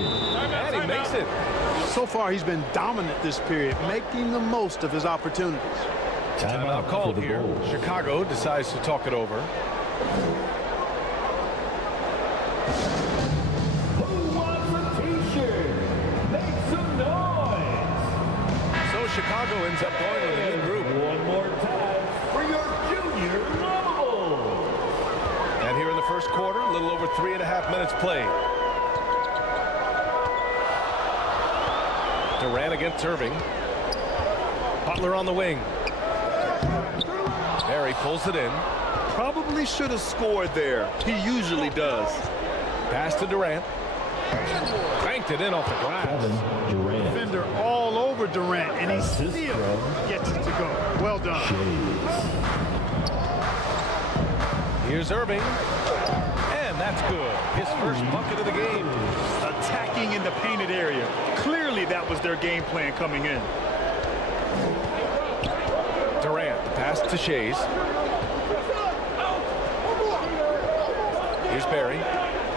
And he makes it. So far, he's been dominant this period, making the most of his opportunities. Timeout called here. Chicago decides to talk it over. Who wants a t-shirt? Make some noise. So Chicago ends up going with a new group. One more time for your junior level. And here in the first quarter, a little over 3.5 minutes played. Durant against Irving. Butler on the wing. Barry pulls it in. Probably should have scored there. He usually does. Pass to Durant. Banked it in off the glass. Defender all over Durant, and he still gets it to go. Well done. Here's Irving. And that's good. His first bucket of the game. Attacking in the painted area. Clearly that was their game plan coming in. Durant, the pass to Shays. Here's Barry.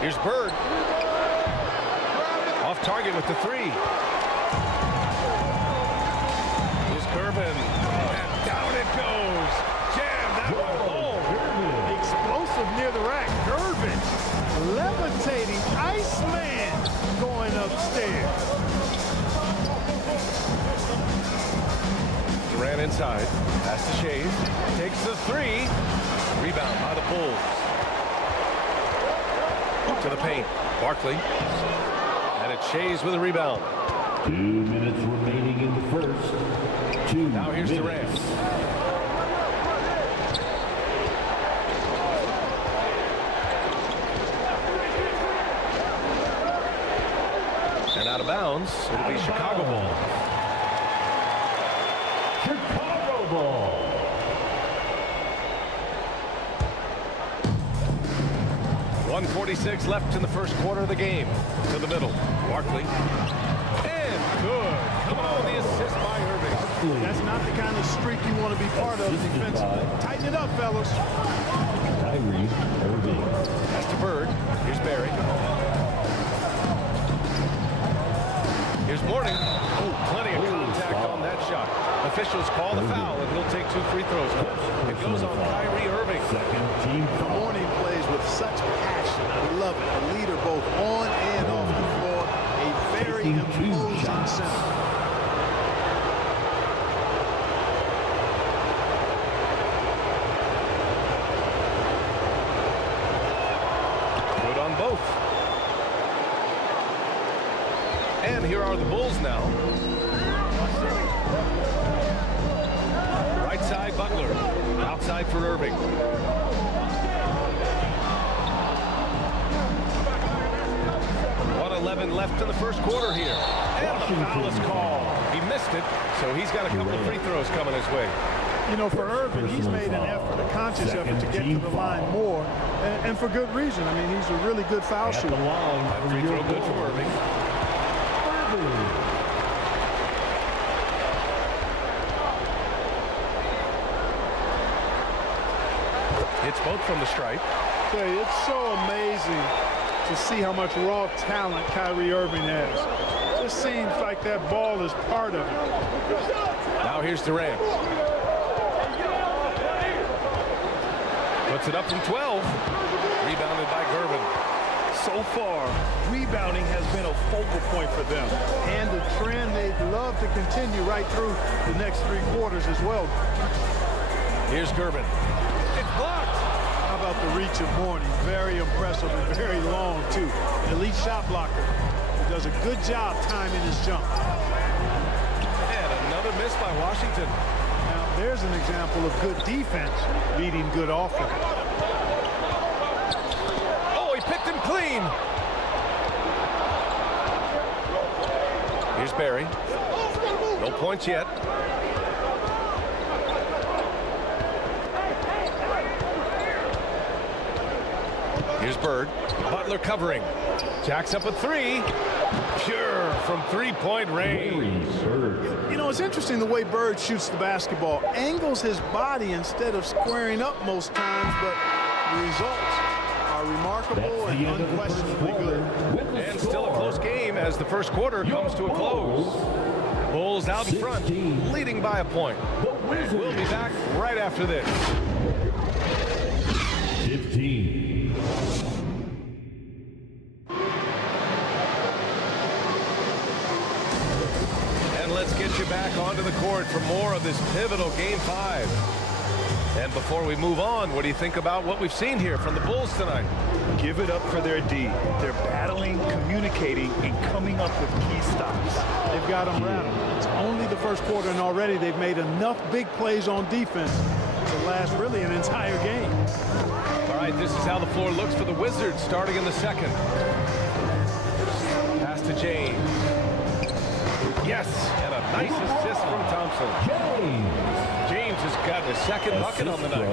Here's Bird. Off target with the three. Here's Gervin. And down it goes. Jam that one home. Explosive near the rack. Gervin levitating. Iceman going upstairs. Durant inside. Pass to Shays. Takes the three. Rebound by the Bulls. To the paint. Barkley. And it's Shays with a rebound. 2 minutes remaining in the first. Now here's Durant. And out of bounds, it'll be Chicago ball. Chicago ball. .146 left in the first quarter of the game. To the middle. Barkley. And good. Coming on the assist by Irving. That's not the kind of streak you want to be part of defensively. Tighten it up, fellas. Kyrie Irving. That's to Bird. Here's Barry. Here's Morning. Oh, plenty of contact on that shot. Officials call the foul, and he'll take 2 free throws. It goes on Kyrie Irving. Second team foul. Morning plays with such passion. I love it. A leader both on and off the floor. A very imposing center. Good on both. And here are the Bulls now. Right side, Butler. Outside for Irving. 1:11 left in the first quarter here. And the foul is called. He missed it, so he's got a couple of free throws coming his way. You know, for Irving, he's made an effort, a conscious effort to get to the line more, and for good reason. I mean, he's a really good foul shooter. That free throw good for Irving. Hits both from the stripe. It's so amazing to see how much raw talent Kyrie Irving has. Just seems like that ball is part of it. Now here's Durant. Puts it up from 12. Rebounded by Gervin. So far, rebounding has been a focal point for them. And the trend they'd love to continue right through the next 3 quarters as well. Here's Gervin. It's blocked. How about the reach of Mourning? Very impressive and very long, too. An elite shot blocker. He does a good job timing his jump. And another miss by Washington. Now, there's an example of good defense beating good offense. Oh, he picked him clean. Here's Barry. No points yet. Here's Bird. Butler covering. Jacks up a 3. Pure from 3-point range. You know, it's interesting the way Bird shoots the basketball. Angles his body instead of squaring up most times, but the results are remarkable and unquestionably good. And still a close game as the first quarter comes to a close. Bulls out in front, leading by a point. We'll be back right after this. 15. And let's get you back onto the court for more of this pivotal Game 5. And before we move on, what do you think about what we've seen here from the Bulls tonight? Give it up for their D. They're battling, communicating, and coming up with key stops. They've got them rattled. It's only the first quarter, and already they've made enough big plays on defense to last really an entire game. All right, this is how the floor looks for the Wizards starting in the second. Pass to James. Yes, and a nice assist from Thompson. James has gotten his second bucket on the night.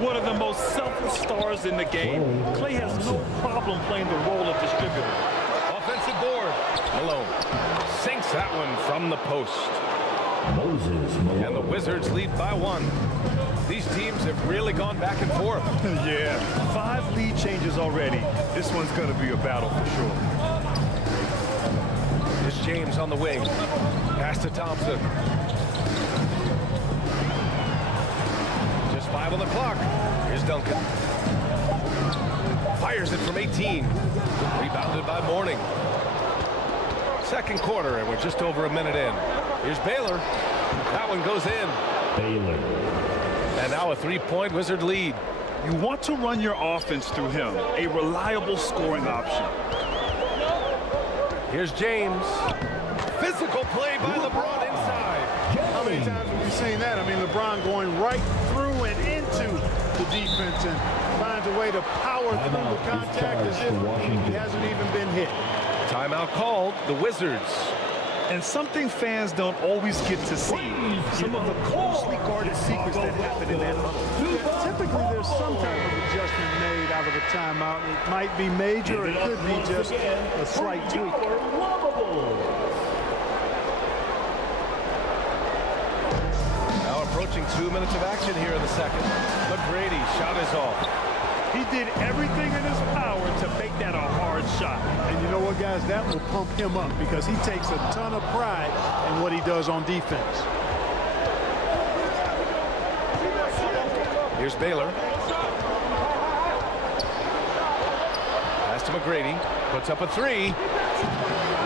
One of the most selfless stars in the game. Clay has no problem playing the role of distributor. Offensive board. Malone sinks that one from the post. And the Wizards lead by 1. These teams have really gone back and forth. Yeah, 5 lead changes already. This one's going to be a battle for sure. Here's James on the wing. Pass to Thompson. Just 5 on the clock. Here's Duncan. Fires it from 18. Rebounded by Mourning. Second quarter, and we're just over a minute in. Here's Baylor. That one goes in. Baylor. And now a 3-point Wizard lead. You want to run your offense through him, a reliable scoring option. Here's James. Physical play by LeBron inside. How many times have we seen that? I mean, LeBron going right through and into the defense and finds a way to power through the contact as if he hasn't even been hit. Timeout called, the Wizards. And something fans don't always get to see. Some of the closely guarded secrets that happen in that huddle. Yeah, typically, there's some kind of adjustment made out of a timeout. It might be major, it could be just a slight tweak. Now approaching 2 minutes of action here in the second. McGrady shot is off. He did everything in his power to make that a hard shot. And you know what, guys? That will pump him up because he takes a ton of pride in what he does on defense. Here's Baylor. Pass to McGrady. Puts up a 3.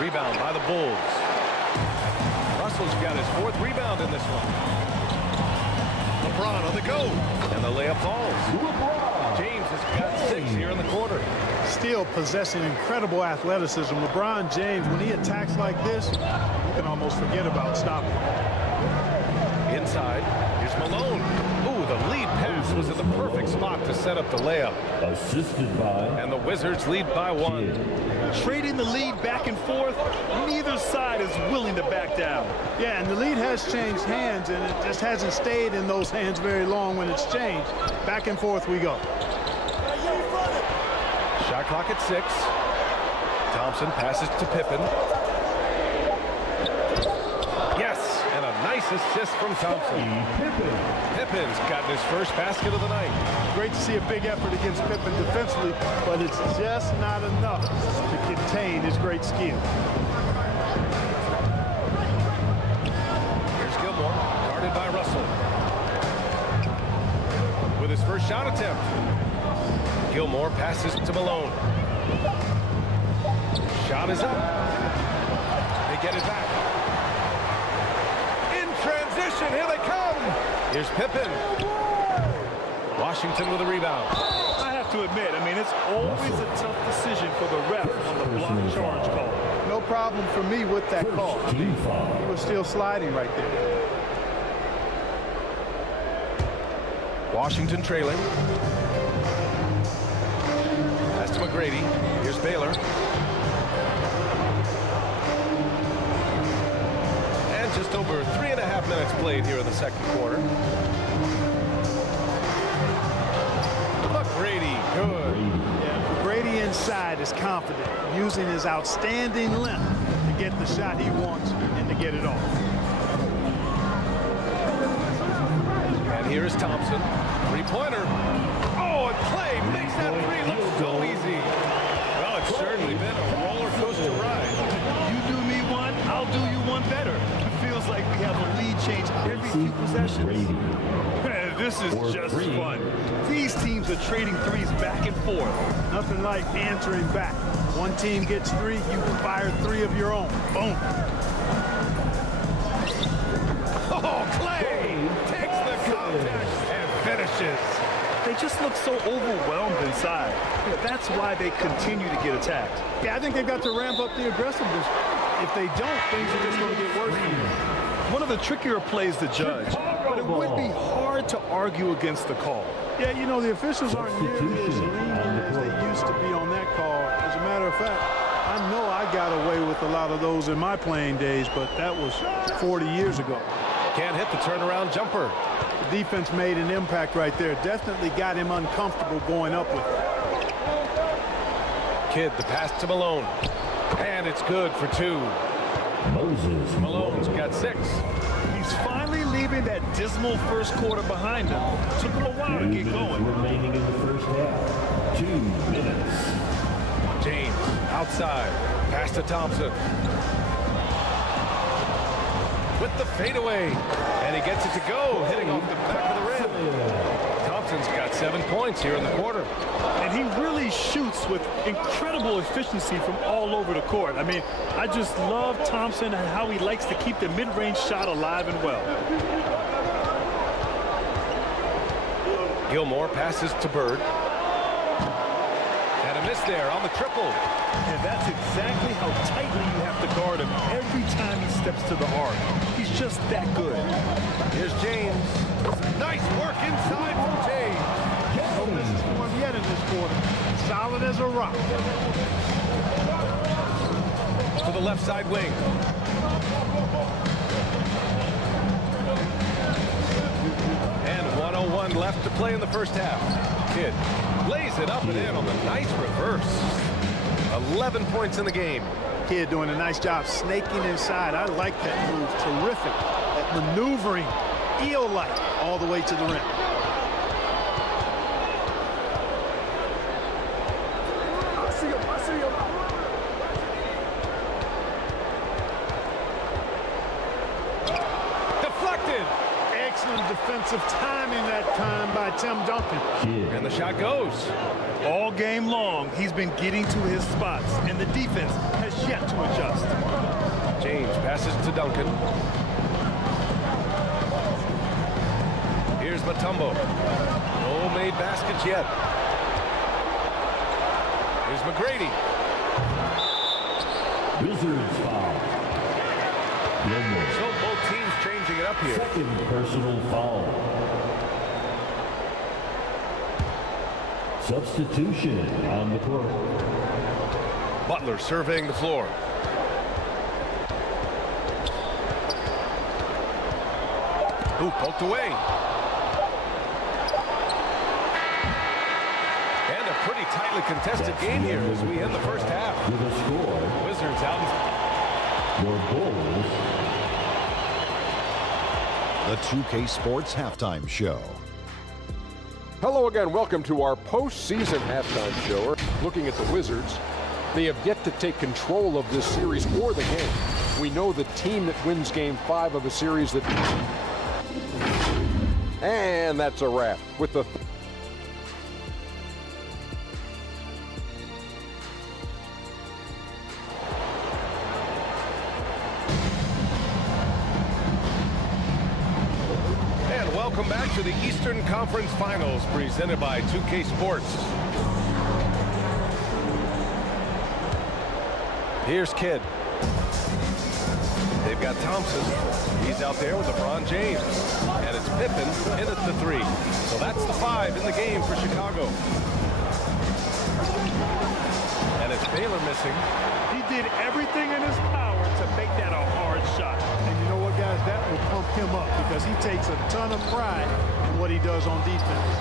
Rebound by the Bulls. Russell's got his 4th rebound in this one. LeBron on the go. And the layup falls. James has got 6 here in the quarter. Still possessing incredible athleticism. LeBron James, when he attacks like this, you can almost forget about stopping. Inside, here's Malone. Ooh, the lead pass was in the perfect spot to set up the layup. Assisted by. And the Wizards lead by 1. Trading the lead back and forth, neither side is willing to back down. Yeah, and the lead has changed hands, and it just hasn't stayed in those hands very long when it's changed. Back and forth we go. Shot clock at 6. Thompson passes to Pippen. Yes, and a nice assist from Thompson. Pippen's gotten his first basket of the night. Great to see a big effort against Pippen defensively, but it's just not enough to contain his great skill. Here's Gilmore, guarded by Russell. With his first shot attempt. Gilmore passes to Malone. Shot is up. They get it back. In transition, here they come. Here's Pippen. Washington with a rebound. I have to admit, I mean, it's always a tough decision for the ref on the block charge call. No problem for me with that call. He was still sliding right there. Washington trailing. Pass to McGrady. Here's Baylor. And just over 3.5 minutes played here in the second quarter. McGrady, good. Yeah, McGrady inside is confident, using his outstanding length to get the shot he wants and to get it off. And here is Thompson. Three-pointer. Oh, and Clay makes that three look so easy. Well, it's certainly been a roller coaster ride. You do me one, I'll do you one better. It feels like we have a lead change every few possessions. This is just fun. These teams are trading threes back and forth. Nothing like answering back. One team gets three, you fire three of your own. Boom. Oh, Clay takes the contact and finishes. They just look so overwhelmed inside. That's why they continue to get attacked. Yeah, I think they've got to ramp up the aggressiveness. If they don't, things are just going to get worse for them. One of the trickier plays to judge, but it would be hard to argue against the call. Yeah, you know, the officials aren't nearly as lenient as they used to be on that call. As a matter of fact, I know I got away with a lot of those in my playing days, but that was 40 years ago. Can't hit the turnaround jumper. The defense made an impact right there. Definitely got him uncomfortable going up with it. Kidd, the pass to Malone. And it's good for two. Malone's got 6. He's finally leaving that dismal first quarter behind him. Took him a while to get going. Remaining in the first half. 2 minutes. James outside. Pass to Thompson. With the fadeaway. And he gets it to go, hitting off the back of the rim. Thompson's got 7 points here in the quarter. And he really shoots with incredible efficiency from all over the court. I mean, I just love Thompson and how he likes to keep the mid-range shot alive and well. Gilmore passes to Bird. And a miss there on the triple. And that's exactly how tightly you have to guard him every time he steps to the arc. He's just that good. Here's James. Nice work inside from James. No misses for him yet in this quarter. Solid as a rock. To the left side wing. And 1:01 left to play in the first half. Kidd lays it up and in on the nice reverse. 11 points in the game. Kidd doing a nice job snaking inside. I like that move. Terrific. That maneuvering, eel-like, all the way to the rim. Deflected. Excellent defensive timing that time by Tim Duncan. And the shot goes. All game long, he's been getting to his spots, and the defense has yet to adjust. James passes to Duncan. Here's Mutombo. No made baskets yet. Here's McGrady. Wizards foul. So both teams changing it up here. Second personal foul. Substitution on the court. Butler surveying the floor. Ooh, poked away. And a pretty tightly contested game here as we end the first half. With a score. Wizards out. Your Bulls the 2K Sports Halftime Show. Hello again. Welcome to our postseason halftime show. Looking at the Wizards, they have yet to take control of this series or the game. We know the team that wins Game 5 of a series that... And that's a wrap with the... Welcome back to the Eastern Conference Finals presented by 2K Sports. Here's Kidd. They've got Thompson. He's out there with LeBron James. And it's Pippen in at the 3. So that's the 5 in the game for Chicago. And it's Baylor missing. He did everything in his power to make that a hard shot. And you know what, guys? That will pump him up because he takes a ton of pride in what he does on defense.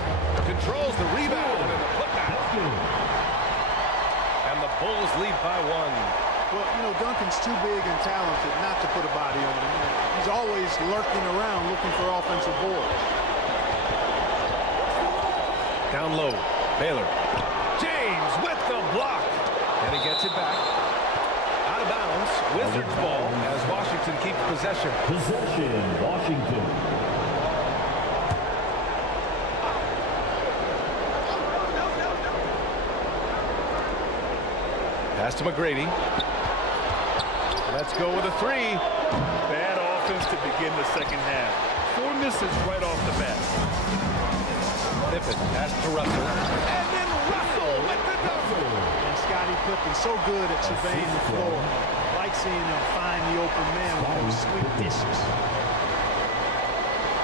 Controls the rebound and the putback. And the Bulls lead by 1. Well, you know, Duncan's too big and talented not to put a body on him. He's always lurking around looking for offensive boards. Down low, Baylor. James with the block. And he gets it back. Out of bounds. Wizards ball as Washington keeps possession. Possession, Washington. Pass to McGrady. Let's go with a 3. Bad offense to begin the second half. 4 misses right off the bat. Pippen, pass to Russell. And then Russell with the double. And Scottie Pippen's so good at surveying the floor. Like seeing him find the open man with those sweet dishes.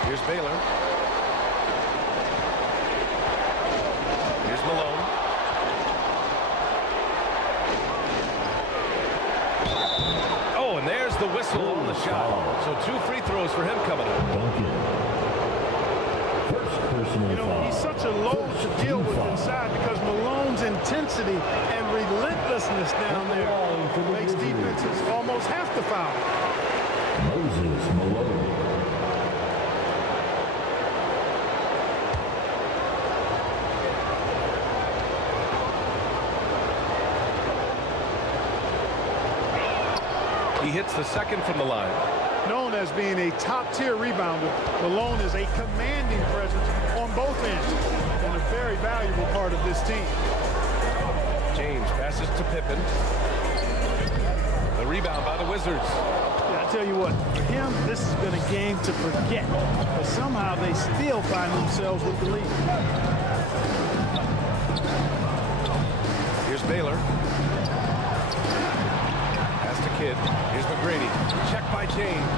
Here's Baylor. Here's Malone. Oh, and there's the whistle on the shot. So 2 free throws for him coming up. You know, he's such a load to deal with inside because Malone's intensity and relentlessness down there makes defenses almost have to foul. Moses Malone. He hits the second from the line. Known as being a top-tier rebounder, Malone is a commanding presence on both ends and a very valuable part of this team. James passes to Pippen. The rebound by the Wizards. Yeah, I tell you what, for him, this has been a game to forget, but somehow they still find themselves with the lead. Here's Baylor. Pass to Kidd. Here's McGrady. Check by James.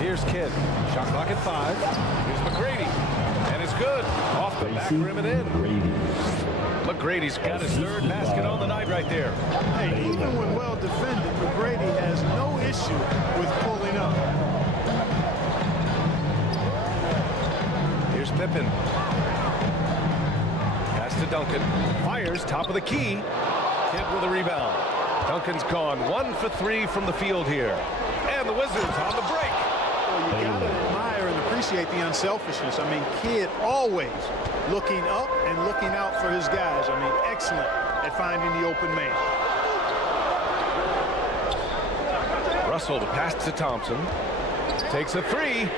Here's Kidd. Shot clock at 5. Here's McGrady. And it's good. Off the back rim and in. McGrady's got his 3rd basket on the night right there. Hey, even when well defended, McGrady has no issue with pulling up. Here's Pippen. Pass to Duncan. Fires top of the key. Kidd with a rebound. Duncan's gone 1 for 3 from the field here. And the Wizards on the break. Well, you got to admire and appreciate the unselfishness. I mean, Kidd always looking up and looking out for his guys. I mean, excellent at finding the open man. Russell, the pass to Thompson. Takes a 3.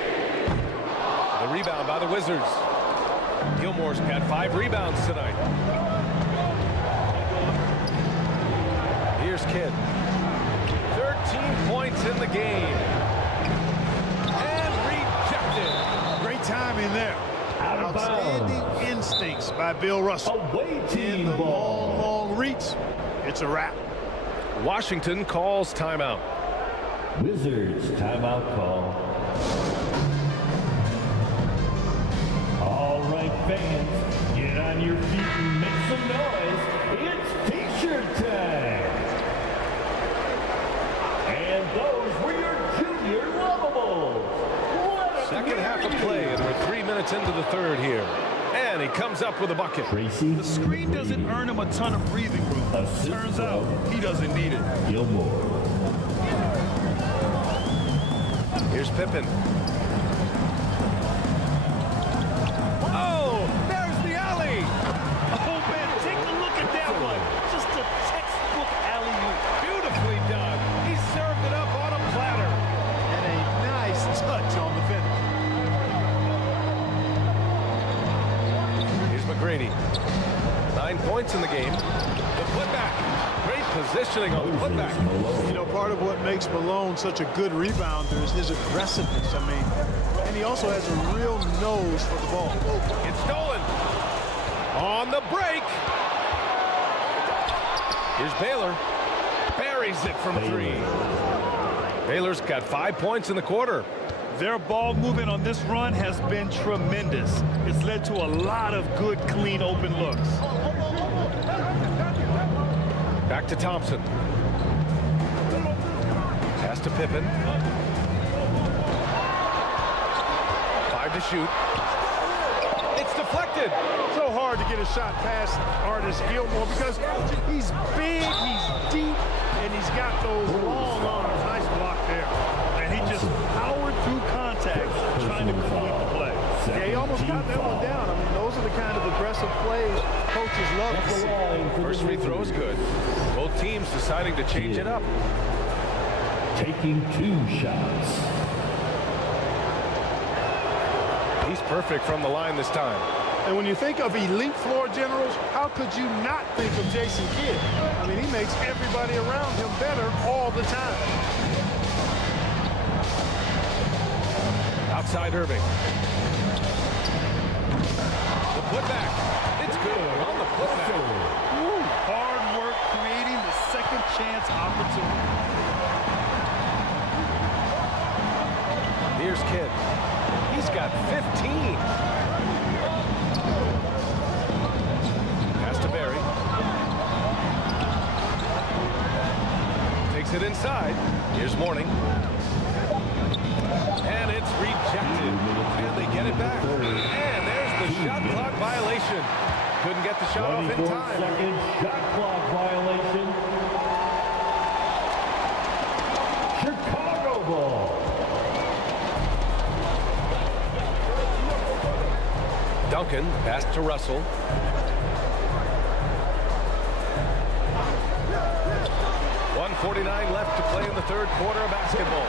The rebound by the Wizards. Gilmore's got 5 rebounds tonight. Here's Kidd. 13 points in the game. And rejected. Great timing there. Outstanding instincts by Bill Russell. In the long, long reach, it's a wrap. Washington calls timeout. Wizards timeout call. All right, fans, get on your feet and make some noise. It's T-shirt time. And those were your junior lavables. Second half of play, and we're 3 minutes into the 3rd here. And he comes up with a bucket. The screen doesn't earn him a ton of breathing room. Turns out he doesn't need it. Gilmore. Here's Pippen. Oh, there's the alley. Oh, man, take a look at that one. Just a textbook alley-oop. Beautifully done. He served it up on a platter. And a nice touch on the finish. Here's McGrady. 9 points in the game. The putback. Great positioning on the putback. You know, part of what makes Malone such a good rebounder is his aggressiveness. I mean, and he also has a real nose for the ball. It's stolen. On the break. Here's Baylor. Buries it from 3. Baylor's got 5 points in the quarter. Their ball movement on this run has been tremendous. It's led to a lot of good, clean, open looks. Back to Thompson. Pass to Pippen. 5 to shoot. It's deflected. So hard to get a shot past Artis Gilmore because he's big, he's deep, and he's got those long arms. Nice block there. And he just powered through contact trying to complete the play. Yeah, he almost got that one down. I mean, those are the kind of aggressive plays coaches love to see. First free throw is good. Both teams deciding to change it up. Taking 2 shots. He's perfect from the line this time. And when you think of elite floor generals, how could you not think of Jason Kidd? I mean, he makes everybody around him better all the time. Outside Irving. The putback. It's good on the putback. Hard work creating the second chance opportunity. Here's Kidd. He's got 15. Pass to Barry. Takes it inside. Here's Mourning. And it's rejected. And they get it back. And there's the shot clock violation. Couldn't get the shot off in time. 24-second shot clock violation. Chicago ball. Duncan, pass to Russell. .149 left to play in the third quarter of basketball.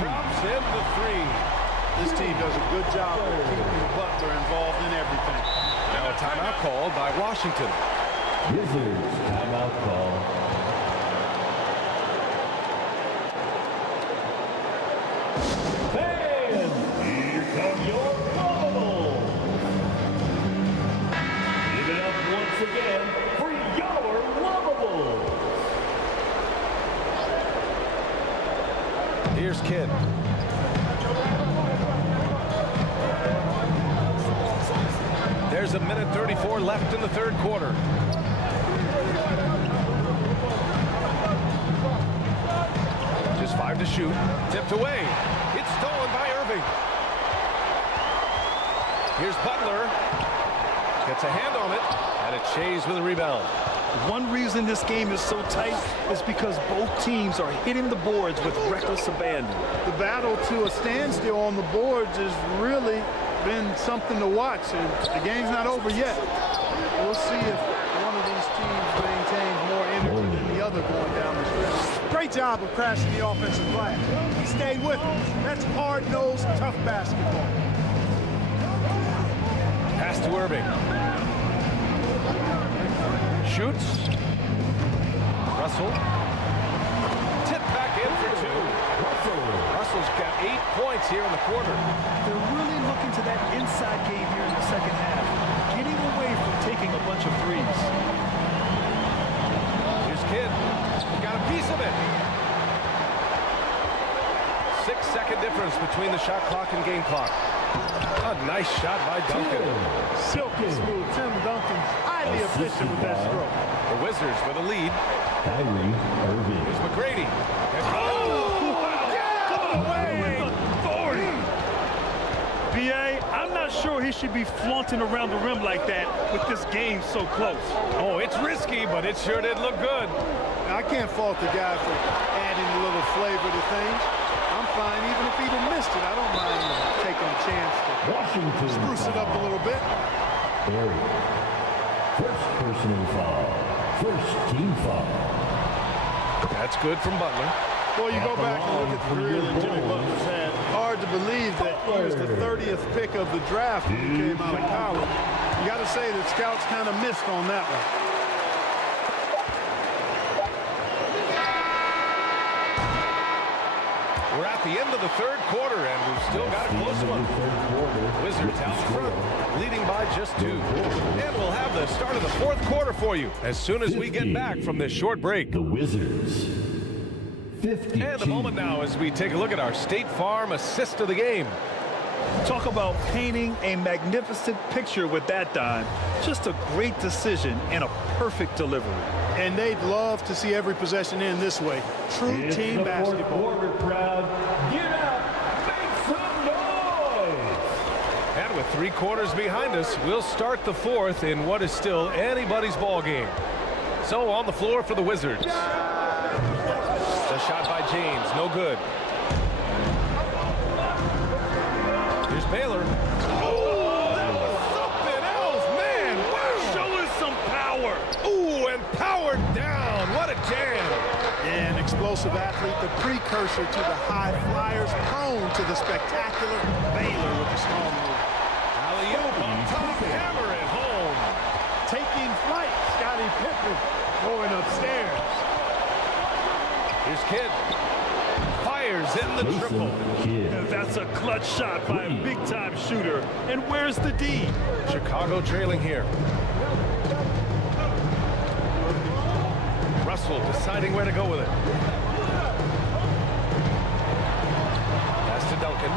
Drops in the 3. This team does a good job of keeping Butler involved in everything. Now a timeout called by Washington. Wizards timeout call. And here come your Bubbles. Give it up once again for your Lavables. Here's Kidd. There's a minute 34 left in the third quarter. Just 5 to shoot. Tipped away. It's stolen by Irving. Here's Butler. Gets a hand on it. And it's Shays with a rebound. One reason this game is so tight is because both teams are hitting the boards with reckless abandon. The battle to a standstill on the boards has really been something to watch. And the game's not over yet. We'll see if one of these teams maintains more energy than the other going down the stretch. Great job of crashing the offensive glass. He stayed with him. That's hard-nosed, tough basketball. Pass to Irving. Shoots. Russell. Tip back in for 2. Russell's got 8 points here in the quarter. They're really looking to that inside game here in the second half, getting away from taking a bunch of threes. Here's Kidd. He got a piece of it. 6-second difference between the shot clock and game clock. A nice shot by Duncan. Silky smooth. Tim Duncan's highly efficient with that stroke. The Wizards with a lead. Kyrie Irving. Here's McGrady. B.A., I'm not sure he should be flaunting around the rim like that with this game so close. Oh, it's risky, but it sure did look good. Now, I can't fault the guy for adding a little flavor to things. I'm fine. Even if he'd have missed it, I don't mind taking a chance to spruce it up a little bit. First personal foul. First team foul. That's good from Butler. Well, you go back and look at the career that Jimmy Butler's had. Hard to believe that he was the 30th pick of the draft when he came out of college. You got to say that scouts kind of missed on that one. We're at the end of the third quarter, and we've still got a close one. Wizards out front, leading by just 2. And we'll have the start of the fourth quarter for you as soon as we get back from this short break. The Wizards. 52. And the moment now as we take a look at our State Farm assist of the game. Talk about painting a magnificent picture with that dime. Just a great decision and a perfect delivery. And they'd love to see every possession end this way. True team basketball. Crowd. Get up, make some noise. And with 3 quarters behind us, we'll start the fourth in what is still anybody's ball game. So on the floor for the Wizards. The shot by James, no good. Here's Baylor. Oh, that was something else, man. Wow. Show us some power. Ooh, and powered down. What a jam. An explosive athlete, the precursor to the high flyers, prone to the spectacular. Baylor with a strong move. Alley-oop on top, hammer it home. Taking flight, Scottie Pippen going upstairs. Here's Kidd. Fires in the triple. That's a clutch shot by a big-time shooter. And where's the D? Chicago trailing here. Russell deciding where to go with it. Pass to Duncan.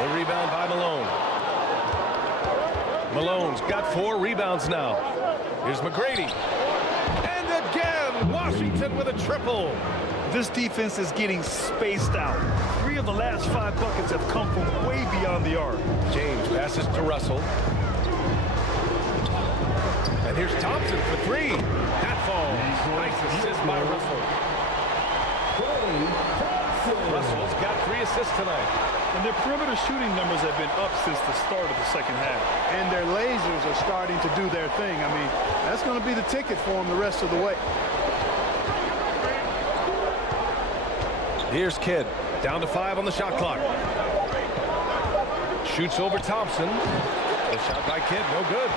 The rebound by Malone. Malone's got 4 rebounds now. Here's McGrady. And again, Washington with a triple. This defense is getting spaced out. 3 of the last 5 buckets have come from way beyond the arc. James passes to Russell. And here's Thompson for 3. That falls. Nice assist by Russell. Russell's got 3 assists tonight. And their perimeter shooting numbers have been up since the start of the second half. And their lasers are starting to do their thing. I mean, that's going to be the ticket for them the rest of the way. Here's Kidd. Down to 5 on the shot clock. Shoots over Thompson. The shot by Kidd, no good.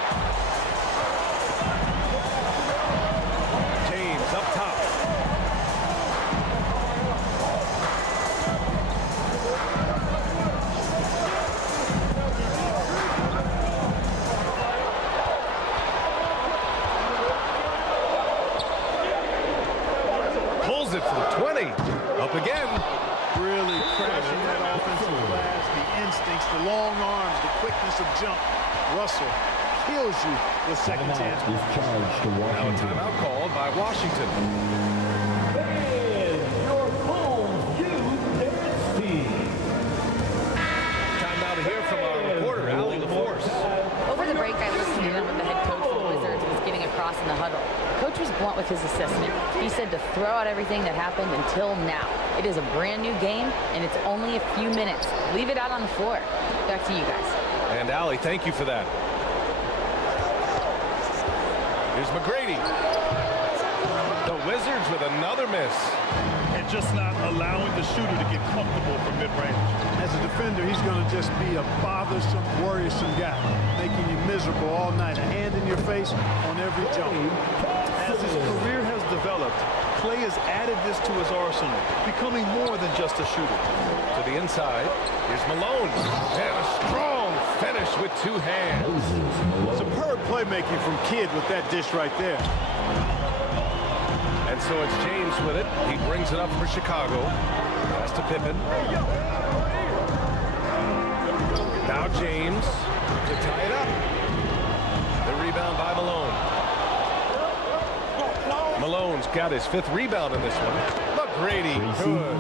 James up top. Pulls it from 20. Up again. Really crashing that offensive glass, the instincts, the long arms, the quickness of jump. Russell kills you with second chance. Now a timeout called by Washington. Your Bulls youth dance team. Time now to hear from our reporter, Allie LaForce. Over the break, I listened in on what the head coach for the Wizards was getting across in the huddle. Coach was blunt with his assessment. He said to throw out everything that happened until now. It is a brand new game, and it's only a few minutes. Leave it out on the floor. Back to you guys. And Allie, thank you for that. Here's McGrady. The Wizards with another miss. And just not allowing the shooter to get comfortable from mid-range. As a defender, he's going to just be a bothersome, worrisome guy, making you miserable all night. A hand in your face on every jump. As his career has developed, Clay has added this to his arsenal, becoming more than just a shooter. To the inside, here's Malone. And a strong finish with 2 hands. Superb playmaking from Kidd with that dish right there. And so it's James with it. He brings it up for Chicago. Pass to Pippen. Now James to tie it up. The rebound by Malone. Malone's got his 5th rebound in this one. McGrady, good.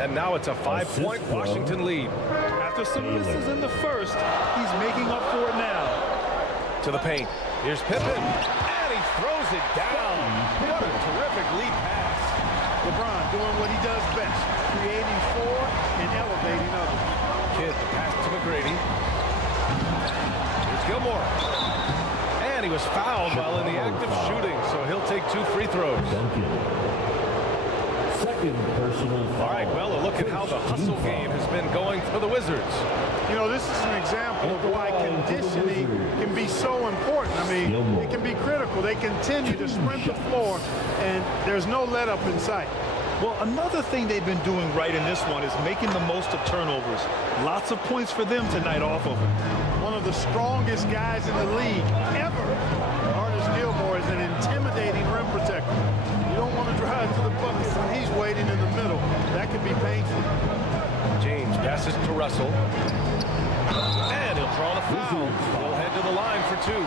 And now it's a 5-point Washington lead. After some misses in the first, he's making up for it now. To the paint. Here's Pippen. And he he throws it down. What a terrific lead pass. LeBron doing what he does best, creating for and elevating others. Kidd, the pass to McGrady. Here's Gilmore. And he was fouled while in the act of shooting, so he'll take 2 free throws. Second personal foul. All right, well, a look at how the hustle game has been going for the Wizards. You know, this is an example of why conditioning can be so important. I mean, it can be critical. They continue to sprint the floor, and there's no let up in sight. Well, another thing they've been doing right in this one is making the most of turnovers. Lots of points for them tonight off of it. One of the strongest guys in the league ever. Artis Gilmore is an intimidating rim protector. You don't want to drive to the bucket when he's waiting in the middle. That could be painful. James passes to Russell. And he'll draw the foul. He'll head to the line for 2.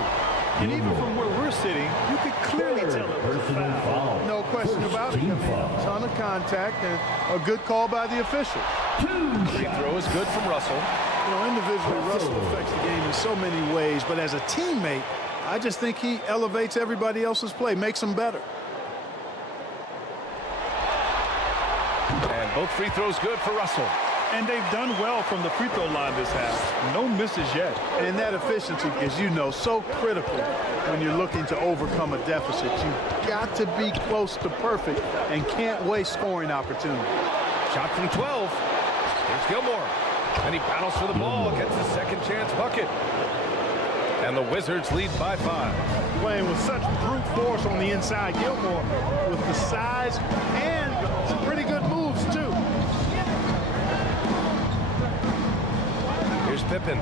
And even from where we're sitting, you could clearly tell it was a foul. No question about it. I mean, a ton of contact and a good call by the officials. Free throw is good from Russell. You know, individually, Russell affects the game in so many ways, but as a teammate, I just think he elevates everybody else's play, makes them better. And both free throws good for Russell. And they've done well from the free throw line this half. No misses yet. And that efficiency, as you know, so critical when you're looking to overcome a deficit. You've got to be close to perfect and can't waste scoring opportunity. Shot from 12. Here's Gilmore. And he battles for the ball, gets the second chance bucket. And the Wizards lead by 5. Playing with such brute force on the inside. Gilmore with the size and some pretty good moves, too. Here's Pippen.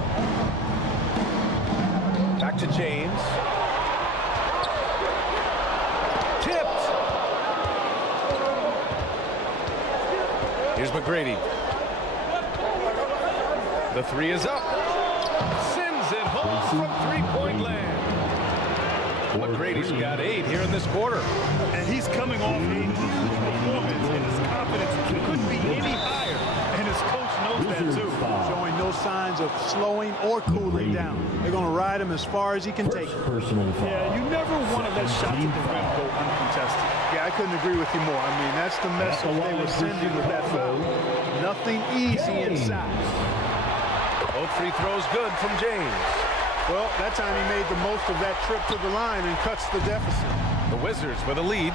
Back to James. Tipped. Here's McGrady. The 3 is up. Sends it home from three-point land. McGrady's got 8 here in this quarter. And he's coming off a huge performance, and his confidence couldn't be any higher. And his coach knows that, too. Showing no signs of slowing or cooling down. They're going to ride him as far as he can take it. Yeah, you never want to let shots at the rim go uncontested. Yeah, I couldn't agree with you more. I mean, that's the message they were sending with that foul. Nothing easy inside. Both free throws good from James. Well, that time he made the most of that trip to the line and cuts the deficit. The Wizards with a lead.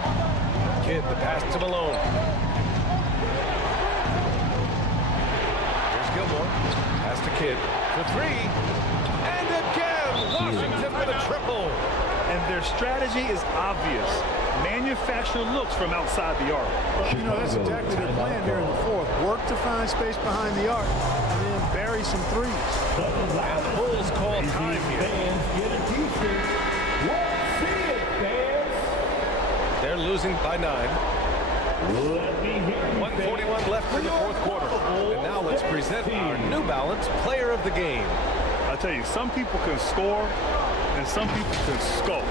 Kidd, the pass to Malone. Here's Gilmore. Pass to Kidd for 3. And again, Washington with a triple. And their strategy is obvious. Manufacture looks from outside the arc. Well, you know, that's exactly their plan here in the 4th. Work to find space behind the arc and then bury some threes. And the Bulls call time here. Fans get a t-shirt. Let's see it, fans. They're losing by 9. Let me hear you, 1:41 left in the 4th quarter. And now let's present our New Balance Player of the Game. I tell you, some people can score and some people can scope.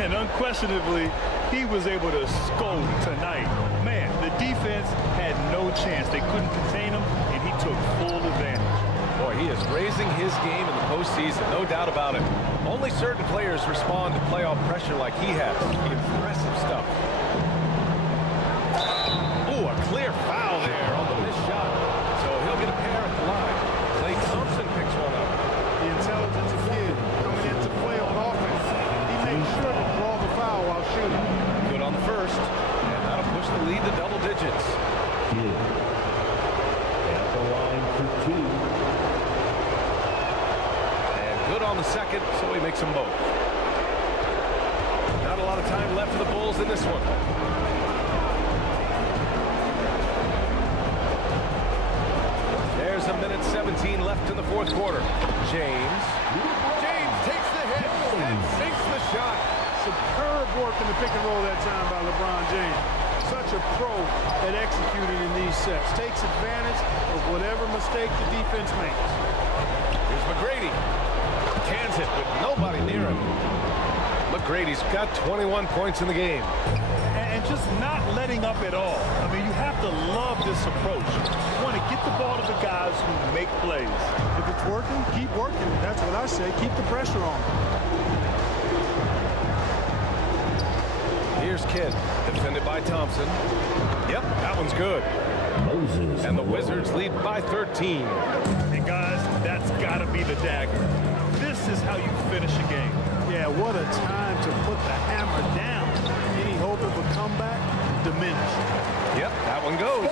And unquestionably, he was able to scope tonight. Man, the defense had no chance. They couldn't contain him, and he took full advantage. Boy, he is raising his game in the postseason, no doubt about it. Only certain players respond to playoff pressure like he has. Impressive stuff. Ooh, a clear foul there on the missed shot. So he'll get a pair at the line. Klay Thompson picks one up. The intelligence of Kidd coming into play on offense. He made sure to draw the foul while shooting. Good on the first, and that'll push the lead to double digits. Kidd at the line for 2. And good on the second, so he makes them both. Not a lot of time left for the Bulls in this one. There's a minute 17 left in the 4th quarter. James takes the hit and sinks the shot. Superb work in the pick and roll that time by LeBron James. Such a pro at executing in these sets. Takes advantage of whatever mistake the defense makes. Here's McGrady. Cans it with nobody near him. McGrady's got 21 points in the game. And just not letting up at all. I mean, you have to love this approach. You want to get the ball to the guys who make plays. If it's working, keep working. That's what I say. Keep the pressure on. Here's Kidd, defended by Thompson. Yep, that one's good. And the Wizards lead by 13. And guys, that's got to be the dagger. This is how you finish a game. Yeah, what a time to put the hammer down. Any hope of a comeback diminished. Yep, that one goes.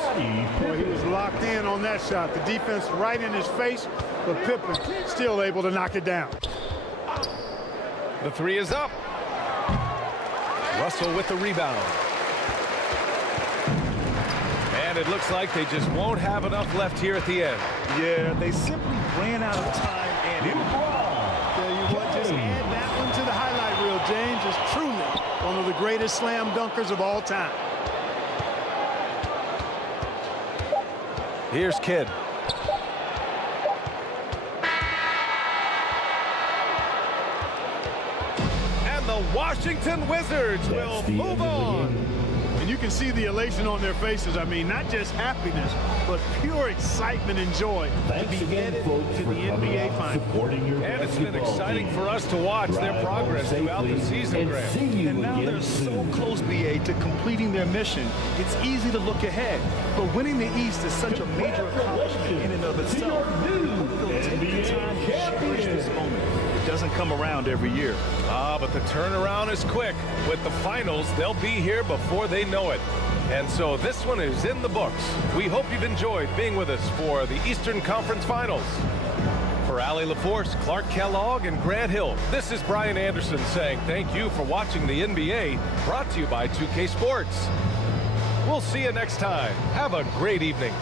Boy, he was locked in on that shot. The defense right in his face, but Pippen still able to knock it down. The three is up. Russell with the rebound. And it looks like they just won't have enough left here at the end. Yeah, they simply ran out of time and it Tell you what, just add that one to the highlight reel. James is truly one of the greatest slam dunkers of all time. Here's Kidd. And the Washington Wizards will move on. And you can see the elation on their faces. I mean, not just happiness, but pure excitement and joy to be headed to the NBA Finals. And it's been exciting for us to watch their progress throughout the season, Graham. And now they're so close, BA, to completing their mission. It's easy to look ahead, but winning the East is such a major accomplishment in and of itself. They'll take the time to cherish this moment. It doesn't come around every year. But the turnaround is quick. With the finals, they'll be here before they know it. And so this one is in the books. We hope you've enjoyed being with us for the Eastern Conference Finals. For Allie LaForce, Clark Kellogg, and Grant Hill, this is Brian Anderson saying thank you for watching the NBA, brought to you by 2K Sports. We'll see you next time. Have a great evening.